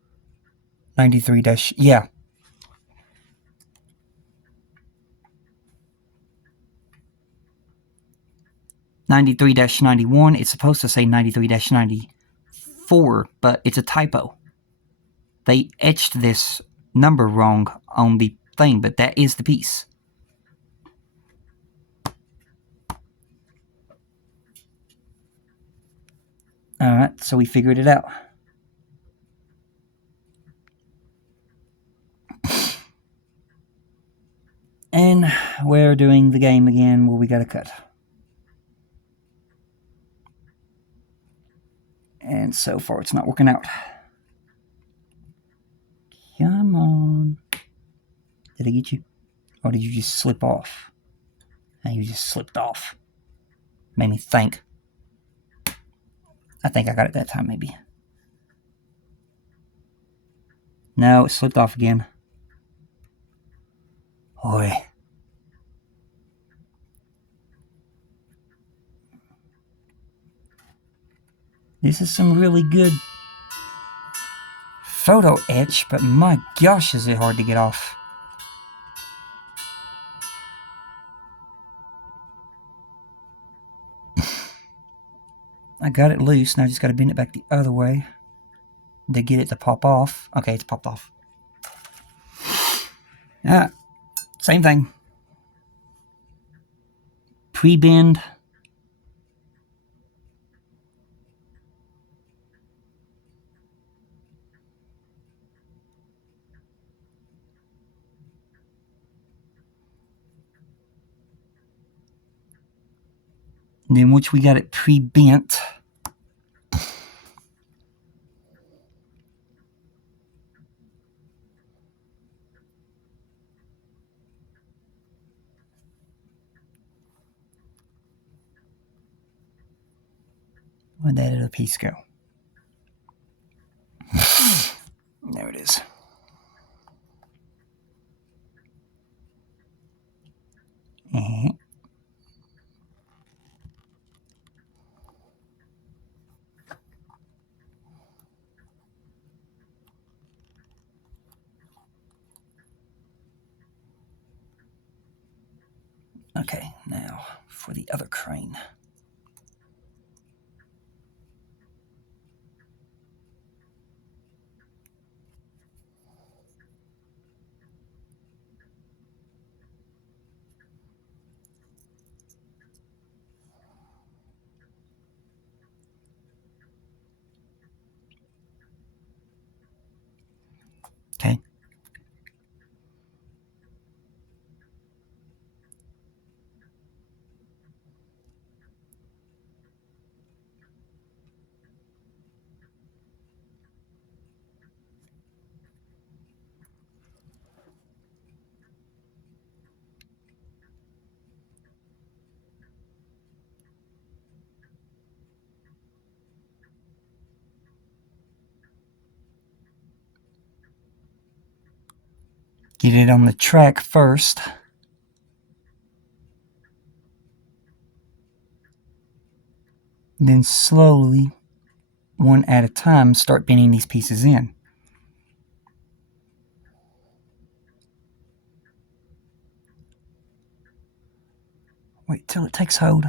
93 dash, yeah. 93-91. It's supposed to say 93-94, but it's a typo. They etched this number wrong on the thing, but that is the piece. Alright, so we figured it out. And we're doing the game again where we got to cut. And so far it's not working out. Come on. Did I get you? Or did you just slip off? And you just slipped off. Made me think. I think I got it that time, maybe. No, it slipped off again. Boy. This is some really good photo etch, but my gosh, is it hard to get off. I got it loose, now I just got to bend it back the other way to get it to pop off. Okay, it's popped off. Yeah, same thing. Pre-bend. Then once we got it pre-bent, where'd that other piece go? There it is. Okay, now for the other crane. Okay. Get it on the track first. Then slowly, one at a time, start bending these pieces in. Wait till it takes hold.